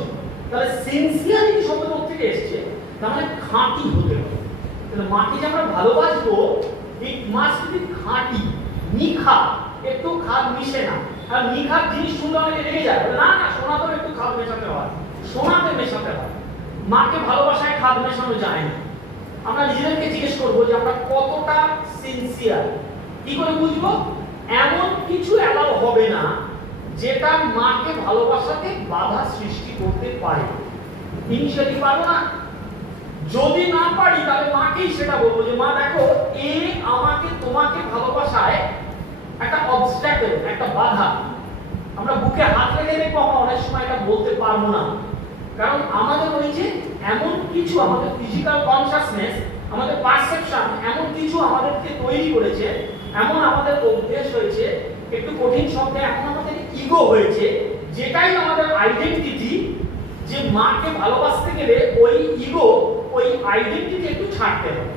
তাহলে সিনসিয়ারিটি শব্দ থেকে এসেছে, তার মানে খাঁটি হতে হবে। তাহলে মাকে যে আমরা ভালোবাসবো, ইট মাস্ট বি খাঁটি, নিখা, একটু খাদ মিশে না। আর নিখাদ জিনিস শুনলে অনেকে রেগে যায়, না না সোনাতেও একটু খাদ মেশাতে হয়, সোনাতে মেশাতে হয়। মাকে ভালোবাসায় খাদ মেশানো যায় না। আমরা নিজেদেরকে জিজ্ঞেস করবো যে আমরা কতটা সিনসিয়ার। কি করে বুঝবো? এমন কিছু অ্যালাউ হবে না যেটা মাকে ভালোবাসাতে বাধা সৃষ্টি করতে পারে। ইনিশিয়ালি পারবো না, যদি না পারি তাহলে মাকেই সেটা বলবো যে মা দেখো এ আমাকে তোমাকে ভালোবাসায় একটা অবস্ট্যাকল, একটা বাধা। আমরা বুকে হাত রেখে দেখবো আমরা অনেক সময় এটা বলতে পারবো না, কারণ আমাদের ওই যে এমন কিছু, আমাদের ফিজিক্যাল কনসাসনেস, আমাদের পারসেপশন এমন কিছু আমাদেরকে তৈরি করেছে, এমন আমাদের অভ্যেস হয়েছে, একটু কঠিন শব্দে এখন আমাদের ইগো হয়েছে, যেটাই আমাদের আইডেন্টিটি, যে মাকে ভালোবাসতে গেলে ওই ইগো, ওই আইডেন্টিটি একটু ছাড়তে হবে।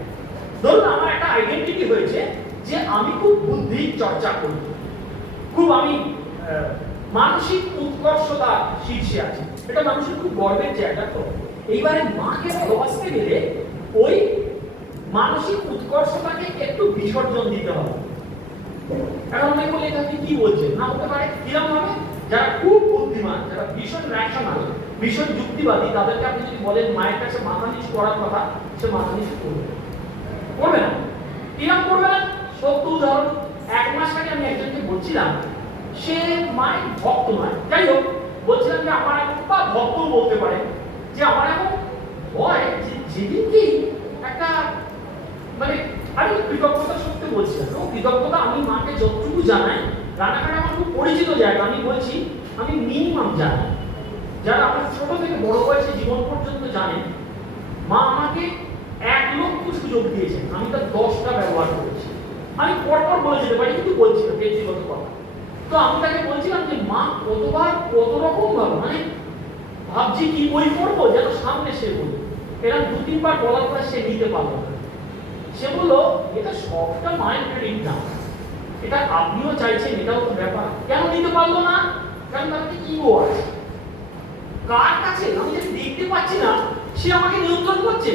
ধরুন আমার একটা আইডেন্টিটি হয়েছে যে আমি খুব বুদ্ধির চর্চা করি, খুব আমি মানসিক উৎকর্ষতা শীর্ষে আছি, এটা মানুষের খুব গর্বের জায়গা। তো এইবারে মাকে ভালোবাসতে গেলে ওই মানসিক উৎকর্ষতাকে একটু বিসর্জন দিতে হবে। এখন অনেক বলে এটা আপনি কি বলছেন, না হতে পারে কিরকম হবে? যারা খুব বুদ্ধিমান, যারা ভীষণ র্যাশনাল, ভীষণ যুক্তিবাদী, তাদেরকে আপনি যদি বলেন মায়ের কাছে মাথা নিচু করার কথা, সে মাথা নিচু করবে না। কিরকম করবে না? সত্য উদাহরণ, 1 মাস আগে আমি একজনকে বলছিলাম, সে মায়ের ভক্ত নয়, যাই হোক বলছিলাম যে আমার এখন, বা ভক্ত বলতে পারে, যে আমার এখন ভয় যে যেদিনকেই একটা মানে আমি কৃতজ্ঞতা সত্যি বলছিলাম, কৃতজ্ঞতা আমি মাকে যতটুকু জানাই, রান্নাঘাটে আমার খুব পরিচিত জায়গা, আমি বলছি আমি মিনিমাম জানি, যারা আমার ছোট থেকে বড় বয়সে জীবন পর্যন্ত জানেন, মা আমাকে 1 লক্ষ সুযোগ দিয়েছেন, আমি তার 10টা ব্যবহার করেছি। আমি পরপর বলে যেতে পারি, কিন্তু বলছিলাম ব্যক্তিগত কথা। তো আমি তাকে বলছিলাম যে মা কতবার কত রকম ভাবে, মানে ভাবছি কি বই পড়বো, যেন সামনে সে বলি, এরকম 2-3 বার বলার পরে সে নিতে পারলো না। সে বললো এটা সবটা মায়ের ক্রেডিট না, এটা আপনিও চাইছেন, এটাও তো ব্যাপার। কেন নিতে পারলো না? কারণ তার একটা ইগো আছে। কার কাছে? আমি যদি দেখতে পাচ্ছি না সে আমাকে নিয়ন্ত্রণ করছে,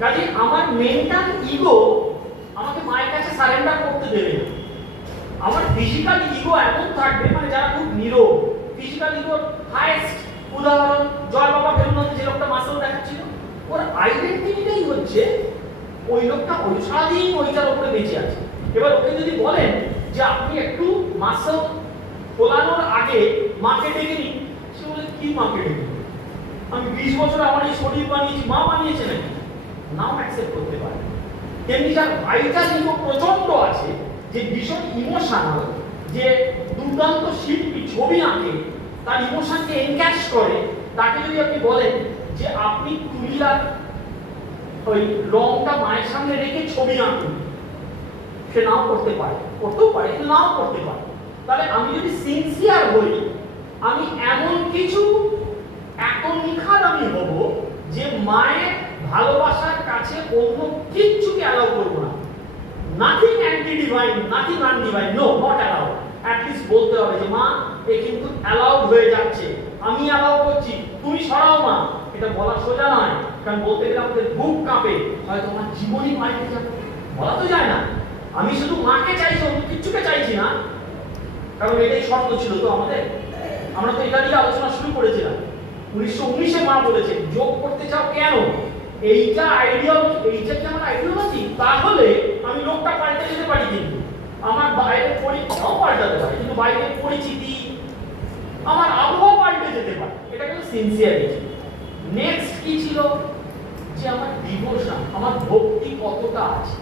কাজে আমার মেন্টাল ইগো আমাকে মায়ের কাছে সারেন্ডার করতে দেবে না। আমার ফিজিক্যাল ইগো এমন থাকবে, মানে যারা খুব নীরব, ফিজিক্যাল ইগোর হাইয়েস্ট উদাহরণ জয় বাবা বেলুনতে যে লোকটা মাসেল দেখাচ্ছিল, ওর আইডেন্টিটিটাই হচ্ছে ওই লোকটা ওই সারাদিন ওইটার উপরে বেঁচে আছে। এবার ওকে যদি বলেন যে আপনি একটু মাসেল ফোলানোর আগে মাকে ডেকে নিন, সে বলে কি মাকে ডেকে? আমি 20 বছর আমার এই শরীর বানিয়েছি, মা বানিয়েছে নাকি? নাও অ্যাকসেপ্ট করতে পারে। তেমনি যার ভাইটাল ইগো প্রচন্ড আছে, যে ভীষণ ইমোশনাল, যে দুর্দান্ত শিল্পী, ছবি আঁকে, তার ইমোশনকে এনক্যাশ করে, তাকে যদি আপনি বলেন যে আপনি তুলিয়ার ওই রংটা মায়ের সামনে রেখে ছবি আঁকুন, সে নাও করতে পারে, করতেও পারে, কিন্তু নাও করতে পারে। তাহলে আমি যদি সিনসিয়ার হই, আমি এমন কিছু এত নিখাদ আমি হব যে মায়ের ভালোবাসার কাছে অন্য কিচ্ছুকে অ্যালাউ করবো না। Nothing anti divine, nothing undivine, no, not allow. At least বলতে হবে যে মা এ কিন্তু অ্যালাউড হয়ে যাচ্ছে, আমি অ্যালাউ করছি, তুমি সরাও মা। এটা বলা সোজা নয়, কারণ বলতে গেলে আমাদের বুক কাঁপে, হয়তো আমার জীবনই মায়ের যাবে, বলা তো যায় না। আমি শুধু মাকে চাইছি, অন্য কিচ্ছুকে চাইছি না, কারণ এটাই শর্ত ছিল তো আমাদের। আমরা তো এটা নিয়ে আলোচনা শুরু করেছিলাম। 1919-এ মা বলেছে যোগ করতে চাও কেন? এইটা আইডিয়ালজি, এইটা কি আমার আইডিয়ালজি? তাহলে আমি লোকটা পাল্টে যেতে পারি, কিন্তু আমার বাইরের পরিচিতিও পাল্টাতে পারে, কিন্তু বাইরের পরিচিতি, আমার আবহাওয়া পাল্টে যেতে পারে। এটা কিন্তু সিনসিয়ারিটি। নেক্সট কি ছিল? যে আমার ডিভোশন, আমার ভক্তি কতটা আছে।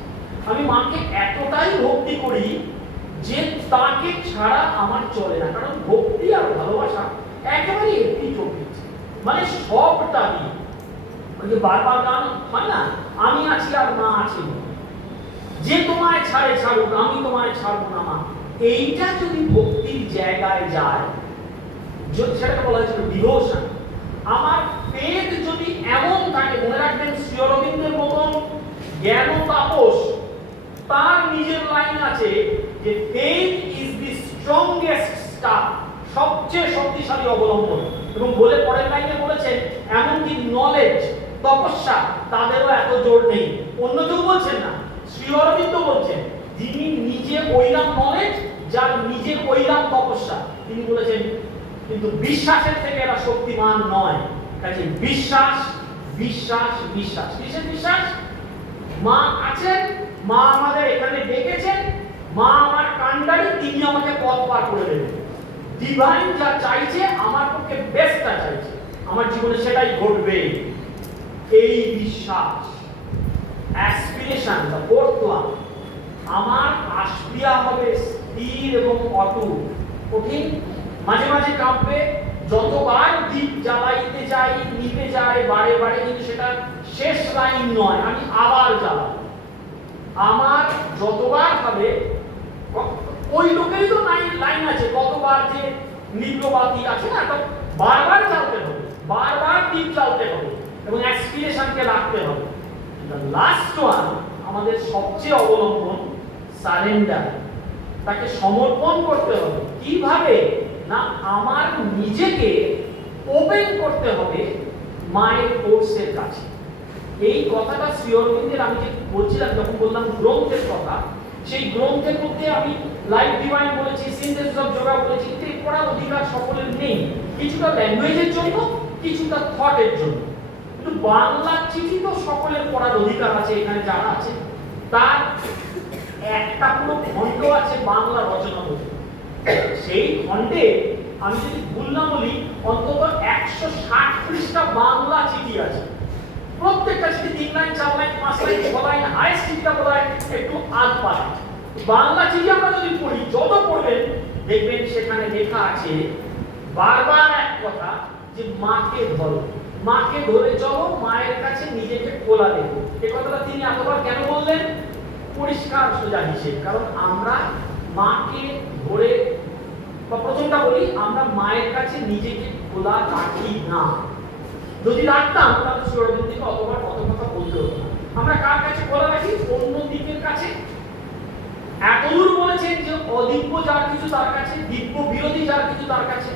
আমি মাকে এতটাই ভক্তি করি যে তাকে ছাড়া আমার চলে না, কারণ ভক্তি আর ভালোবাসা একেবারে একটি চোখে, মানে সবটা দিয়ে। ওই যে বারবার গান হয় না, আমি আছি আর মা আছে, যে তোমায় ছাড়ে ছাড়ুক, আমি তোমায় ছাড়বো না মা। এইটা যদি ভক্তির জায়গায় যায়, সেটাকে বলা হয়েছিল ডিভোশন। আমার ফেথ যদি এমন থাকে, মনে রাখবেন শ্রী অরবিন্দের মতন জ্ঞান তাপস তার নিজের লাইন আছে যে faith is the strongest staff, সবচেয়ে শক্তিশালী অবলম্বন। এবং বলে পরের লাইনে বলেছেন এমনকি নলেজ, তপস্যা তাদেরও এত জোর নেই। অন্য কেউ বলছেন না, শ্রী অরবিন্দ বলছেন, যিনি নিজে ওইরাম নলেজ, যার নিজের ওইরাম তপস্যা, তিনি বলেছেন কিন্তু বিশ্বাসের থেকে এরা শক্তিমান নয়। কাজে বিশ্বাস বিশ্বাস বিশ্বাস। কিসের বিশ্বাস? মা আছেন, মা আমাদের এখানে ডেকেছেন, মা আমার কান্ডারি, তিনি আমাকে পথ পার করে দেবেন। ডিভাইন যা চাইছে আমার পক্ষে বেস্টটা চাইছে, আমার জীবনে সেটাই ঘটবে। এই বিশ্বাস, অ্যাসপিরেশন, দা ফোর্থ ওয়ান, আমার আশপিয়া হবে স্থির এবং অটুট। কঠিন, মাঝে মাঝে কাঁপবে, যতবার দীপ জ্বালাইতে যাই, নিতে যাই বারে বারে, কিন্তু সেটা শেষ লাইন নয়, আমি আবার জ্বালাবো। আমার যতবার হবে, ওই লোকেরই তো লাইন আছে, কতবার যে নির্গবাতি আছে না, তো বারবার জ্বালতে হবে, বারবার দীপ জ্বালতে হবে এবং অ্যাসপিরেশনকে রাখতে হবে। লাস্ট ওয়ান, আমাদের সবচেয়ে অবলম্বন, সারেন্ডার, তাকে সমর্পণ করতে হবে। কিভাবে না, আমার নিজেকে ওপেন করতে হবে মায়ের ফোর্সের কাছে। এই কথাটা শ্রী অরবিন্দের, আমি যে বলছিলাম যখন বললাম গ্রন্থের কথা, সেই গ্রন্থের মধ্যে আমি লাইফ ডিভাইন বলেছি, সিনথেসিস অফ যোগা বলেছি, কিন্তু এই পড়ার অধিকার সকলের নেই। কিছুটা ল্যাঙ্গুয়েজের জন্য, কিছুটা থটের জন্য। কিন্তু বাংলা চিঠি তো সকলের পড়ার অধিকার আছে, এখানে যারা আছে তার একটা পুরো খণ্ড আছে বাংলা রচনা বলে। সেই খণ্ডে আমি যদি ভুল না বলি অন্তত 160 পৃষ্ঠা বাংলা চিঠি আছে। প্রত্যেকটা চিঠি 3 line 4 line 5 line 6 line, highest চিঠিটা বোধহয় একটু আধ পাতা। বাংলা চিঠি আমরা যদি পড়ি, যত পড়বেন দেখবেন সেখানে লেখা আছে বারবার এক কথা, যে মাকে ধরো, মাকে ধরে চলো, মায়ের কাছে নিজেকে খোলা দেখো। এই কথাটা তিনি এতবার কেন বললেন? পরিষ্কার সোজা হিসেব। কারণ আমরা মাকে ধরে, বা প্রথমটা বলি, আমরা মায়ের কাছে নিজেকে খোলা রাখি না। যদি রাখতাম তাহলে শ্রী অরবিন্দকে অতবার কত কথা বলতে হতো না। আমরা কার কাছে খোলা রাখি? অন্য দিকের কাছে। এতদূর বলেছেন যে অদিব্য যার কিছু তার কাছে, দিব্য বিরোধী যার কিছু তার কাছে।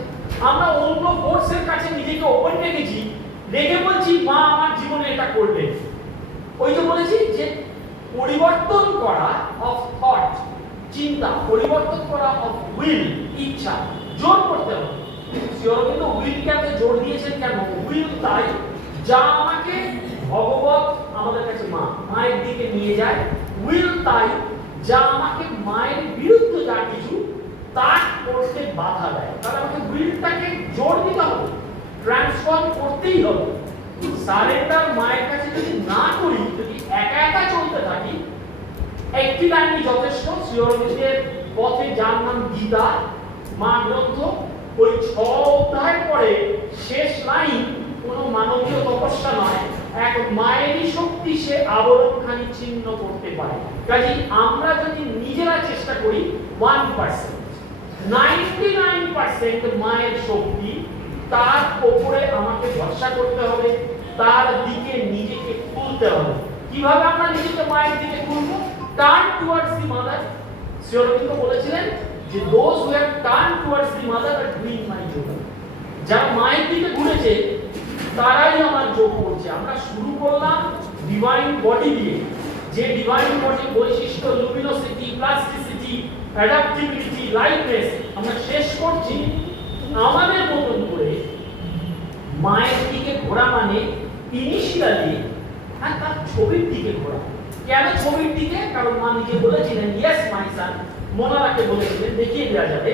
আমরা অন্য ফোর্সের কাছে নিজেকে ওপেন রেখেছি, রেখে বলছি মা আমার জীবনে এটা করবে। ওই যে বলেছি যে পরিবর্তন করা অফ থট, চিন্তা, পরিবর্তন করা অফ উইল, ইচ্ছা, জোর করতে হবে। শ্রী অরবিন্দ উইলকে আপনি জোর দিয়েছেন কেন? উইল তাই যা আমাকে ভগবত, আমাদের কাছে মা, মায়ের দিকে নিয়ে যায়। উইল তাই যা আমাকে মায়ের বিরুদ্ধে যা কিছু তা করতে বাধা দেয়। তাহলে আমাকে উইলটাকে জোর দিতে হবে, ট্রান্সফর্ম করতেই হবে। সারেন্ডার মায়ের কাছে যদি না করি, যদি একা একা চলতে থাকি, একটি লাইনই যথেষ্ট। শ্রী অরবিন্দের পথে, যার নাম গীতা, মা গ্রন্থ, ওই 6 অধ্যায় পরে শেষ লাইন কোনো মানবীয় তপস্যা নয়, এক মায়েরই শক্তি সে আবরণখানি ছিন্ন করতে পারে। কাজেই আমরা যদি নিজেরা চেষ্টা করি, 1%, 99% মায়ের শক্তি, তার উপরে আমাকে ভরসা করতে হবে, তার দিকে নিজেকে খুলতে হবে। কিভাবে আমরা নিজেকে মায়ের দিকে খুলবো? Turn towards the mother. Shri Aurobindo বলেছিলেন যে those who have turned towards the mother are doing my yoga. যারা মায়ের দিকে ঘুরেছে তারাই আমার যোগ করছে। আমরা শুরু করলাম ডিভাইন বডি দিয়ে, যে ডিভাইন বডির বৈশিষ্ট্য লুমিনোসিটি, প্লাস্টিসিটি, অ্যাডাপ্টিবিলিটি, লাইটনেস, আমরা শেষ করছি আমাদের মতন করে মায়ের দিকে ঘোরা। মানে ইনিশিয়ালি তার ছবির দিকে ঘোরা। কেন ছবির দিকে? কারণ মা নিজে বলেছিলেন, ইয়েস মাই সান, মোনারাকে বলেছিলেন, দেখিয়ে দেওয়া যাবে,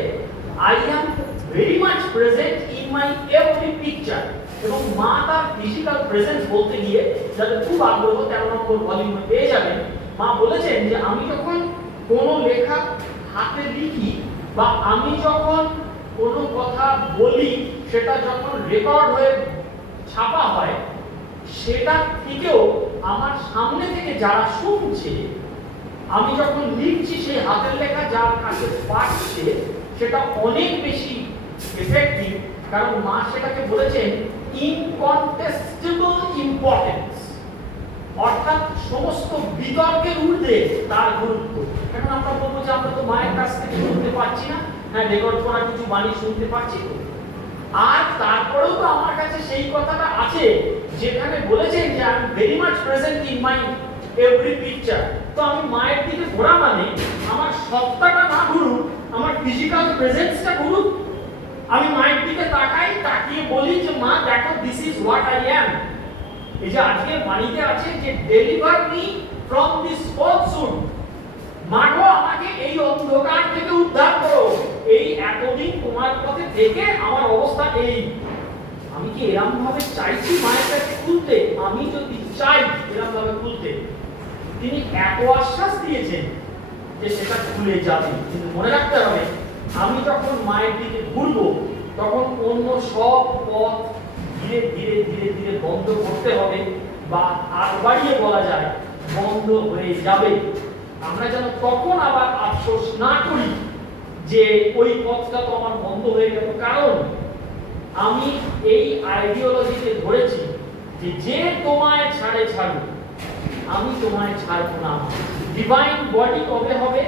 I am very much present in my every picture. এবং মা তার ফিজিক্যাল প্রেজেন্স বলতে গিয়ে, যাদের খুব আগ্রহ 13 নম্বর ভলিউমে পেয়ে যাবেন, মা বলেছেন যে আমি যখন কোনো লেখা হাতে লিখি, বা আমি যখন কোনো কথা বলি, সেটা যখন রেকর্ড হয়ে ছাপা হয়, সেটা থেকেও আমার সামনে থেকে যারা শুনছে, আমি যখন লিখছি, সেই হাতের লেখা যার কাছে পাচ্ছে, সেটা অনেক বেশি এফেক্টিভ কারণ মা সেটাকে বলেছেন ইনকন্টেস্টেবল ইম্পর্টেন্স, অর্থাৎ সমস্ত বিতর্কের ঊর্ধ্বে তার গুরুত্ব। এখন আমরা বলবো যে আমরা তো মায়ের কাছ থেকে শুনতে পাচ্ছি না, হ্যাঁ রেকর্ড করা কিছু বাণী শুনতে পাচ্ছি তো, আর তারপরেও তো আমার কাছে সেই কথাটা আছে যেখানে বলেছেন যে I am very much present in my every picture. তো আমি মায়ের দিকে ঘোরা মানে আমার সত্তাটা না ঘুরুক, আমার ফিজিক্যাল প্রেজেন্সটা ঘুরুক। আমি মায়ের দিকে তাকাই, তাকিয়ে বলি যে মা দেখো this is what I am. এই যে আজকের বাণীতে আছে যে deliver me from this falsehood, মা গো আমাকে এই অন্ধকার থেকে উদ্ধার করো, এই এতদিন তোমার পথে থেকে আমার অবস্থা এই। আমি কি এরকম ভাবে চাইছি মায়ের কাছে খুলতে? আমি যদি চাই এরকম ভাবে খুলতে, তিনি এত আশ্বাস দিয়েছেন যে সেটা খুলে যাবে। কিন্তু মনে রাখতে হবে আমি যখন মায়ের দিকে ঘুরবো তখন অন্য সব পথ ধীরে ধীরে ধীরে ধীরে বন্ধ করতে হবে, বা আর বাড়িয়ে বলা যায় বন্ধ হয়ে যাবে। আমরা যেন তখন আবার আফসোস না করি যে ওই পথটা তো আমার বন্ধ হয়ে গেল, কারণ আমি এই আইডিওলজিতে ধরেছি যে যে তোমায় ছাড়ে ছাড়ুক, আমি তোমায় ছাড়বো না। ডিভাইন বডি কবে হবে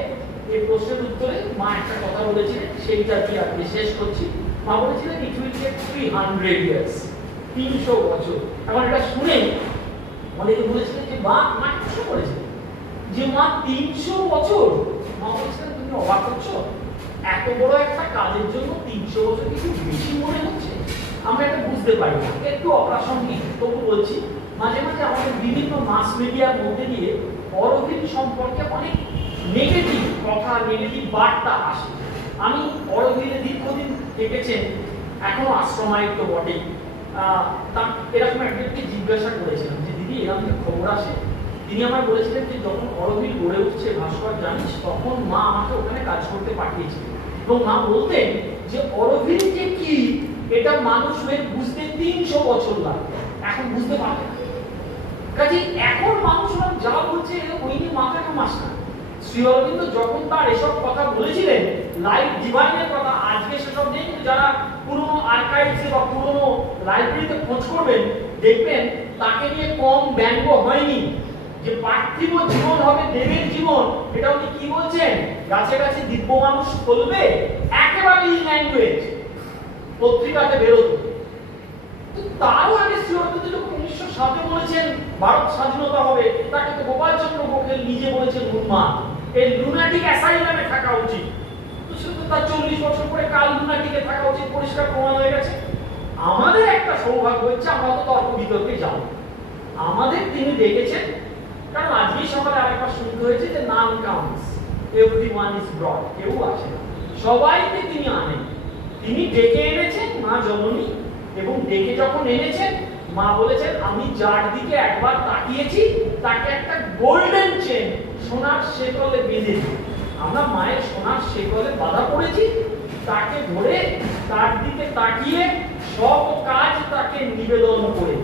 এই প্রশ্নের উত্তরে মা একটা কথা বলেছিলেন, সেইটা দিয়ে আপনি শেষ করছি। মা বলেছিলেন ইট উইল টেক 300 ইয়ার্স, 300 বছর। এখন এটা শুনে অনেকে বলেছিলেন যে মা প্রশ্ন করেছিলেন যে মা 300 বছর। মা বলেছিলেন তুমি অবাক করছো, এত বড় একটা কাজের জন্য 300 বছর কিছু বেশি মনে হচ্ছে? আমরা এটা বুঝতে পারি না, একটু অপ্রাসঙ্গিক তবু বলছি। মাঝে মাঝে আমাদের বিভিন্ন মাস মিডিয়ার মধ্যে দিয়ে অরবিন্দ সম্পর্কে অনেক নেগেটিভ কথা, নেগেটিভ বার্তা আসে। আমি অরবিন্দে দীর্ঘদিন থেকেছেন, এখনো আশ্রমায়িত বটেই। এরকম একজনকে জিজ্ঞাসা করেছিলাম যে দিদি এরকম খবর আসে। তিনি আমার বলেছিলেন যে যখন অরবিন্দ গড়ে উঠছে ভাস্কর জানিস, তখন মা আমাকে ওখানে কাজ করতে পাঠিয়েছিলেন, এবং মা বলতেন যে অরবিন্দ যে কি এটা মানুষ হয়ে বুঝতে 300 বছর লাগে, এখন বুঝতে পারে না। কাজে এখন মানুষরা যা বলছে ওই নিয়ে মাথা কামাস না। শ্রী অরবিন্দ যখন তার এসব কথা বলেছিলেন, লাইফ ডিভাইনের কথা, আজকে সেসব নেই, যারা পুরনো আর্কাইভসে বা পুরনো লাইব্রেরিতে খোঁজ করবেন দেখবেন তাকে নিয়ে কম ব্যঙ্গ হয়নি। যে পার্থিব জীবন হবে দেবের জীবন, এটা উনি কি বলছেন? গাছে গাছে দিব্য মানুষ বলবে, একেবারে এই ল্যাঙ্গুয়েজ পত্রিকাতে বেরোতো। তারও আগে শ্রী অরবিন্দ যখন 1907-এ বলেছেন ভারত স্বাধীনতা হবে, তাকে তো গোপালচন্দ্র গোখলে নিজে বলেছেন উন্মাদ, এই লুনাটিক অ্যাসাইলামে থাকা উচিত। তো সেটা তার 40 বছর পরে কাল লুনাটিকে থাকা উচিত, পরিষ্কার প্রমাণ হয়ে গেছে। আমাদের একটা সৌভাগ্য হচ্ছে আমরা তো তর্ক বিতর্কে যাব, আমাদের তিনি দেখেছেন। কারণ আজকেই সকালে আরেকবার শুনতে হয়েছে যে নাম কাউন্টস, এভরিওয়ান ইজ ব্রট, কেউ আসে না, সবাইকে তিনি আনেন। তিনি ডেকে এনেছেন মা জননী, এবং ডেকে যখন এনেছেন মা বলেছেন আমি যার দিকে একবার তাকিয়েছি তাকে একটা গোল্ডেন চেন সোনার শেকলে বেঁধে দিই। আমরা মায়ের সোনার শেকলে বাঁধা পড়েছি, তাকে ধরে তার দিকে তাকিয়ে সব কাজ তাকে নিবেদন করে,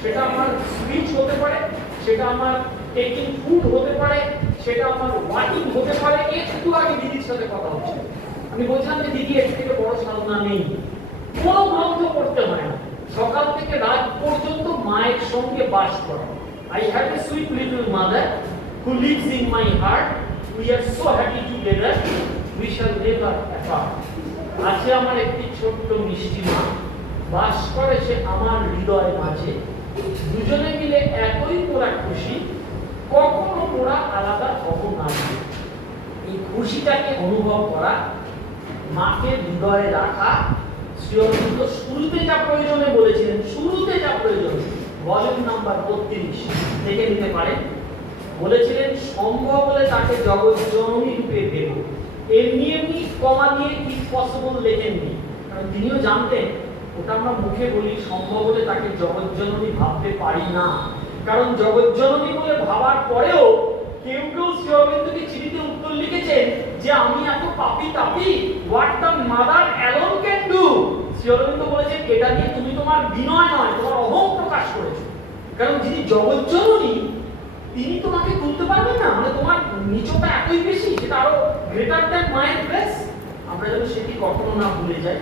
সেটা আমার স্পিচ হতে পারে, সেটা আমার টেকিং ফুড হতে পারে, সেটা আমার ওয়াকিং হতে পারে। একটু আগে দিদির সাথে কথা হচ্ছে, আমি বলছিলাম যে দিদি এর থেকে বড় সাধনা নেই, কোনো গ্রন্থ পড়তে হয় না, সকাল থেকে রাত পর্যন্ত মায়ের সঙ্গে বাস করা। I have a sweet little mother who lives in my heart. We are so happy together. We shall never apart. আজকে আমার একটি ছোট্ট মিষ্টি মা বাস করে সে আমার হৃদয় মাঝে। দুজনে মিলে এতই মোরা খুশি, কখনো মোরা আলাদা হব না। এই খুশিটাকে অনুভব করা, মাকে হৃদয়ে রাখা, শ্রী অরবিন্দ শুরুতে যা প্রয়োজনে বলেছিলেন, শুরুতে যা প্রয়োজন, ভলিউম নাম্বার 32 দেখে নিতে পারেন। বলেছিলেন সম্ভব হলে তাকে জগৎ জননী রূপে দেব, এমনি এমনি কমা দিয়ে ইফ পসিবল লেখেননি, কারণ তিনিও জানতেন ওটা আমরা মুখে বলি, সম্ভব হলে তাকে জগৎ জননী ভাবতে পারি না। কারণ জগৎ জননী বলে ভাবার পরেও কেউ কেউ শ্রী অরবিন্দকে চিঠিতে উত্তর লিখেছেন যে আমি এত পাপী তাপী, what the mother alone can do. Sri Aurobindo বলেছেন এটা দিয়ে তুমি তোমার বিনয় নয়, তোমার অহং প্রকাশ করেছো। কারণ যিনি জগৎ জননী তিনি তোমাকে তুলতে পারবেন না, মানে তোমার নিচটা এতই বেশি, সেটা আরো গ্রেটার দ্যান মায়ের প্লেস। আমরা যেন সেটি কখনো না ভুলে যাই।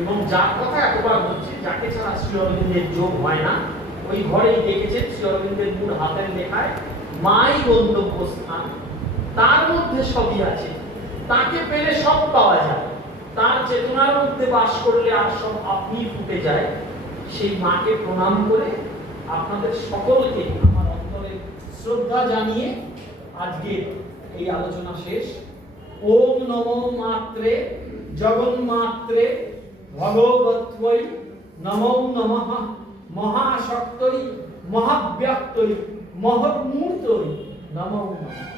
এবং যার কথা এতবার হচ্ছে, যাকে ছাড়া শ্রী অরবিন্দের যোগ হয় না, ওই ঘরেই দেখেছেন শ্রী অরবিন্দের মূল হাতের লেখায় মাই গন্তব্যস্থান, তার মধ্যে সবই আছে, তাকে পেলে সব পাওয়া যায়, তার চেতনার মধ্যে বাস করলে আর সব আপনি ফুটে যায়। সেই মাকে প্রণাম করে আপনাদের সকলকে আমার অন্তরে শ্রদ্ধা জানিয়ে আজকে এই আলোচনা শেষ। ওম নমো মাত্রে জগন্মাত্রে ভগবত্বৈ নমো নমঃ মহাশক্তৈ মহাব্যক্তৈ মহৎমূর্তৈ নমো নমঃ।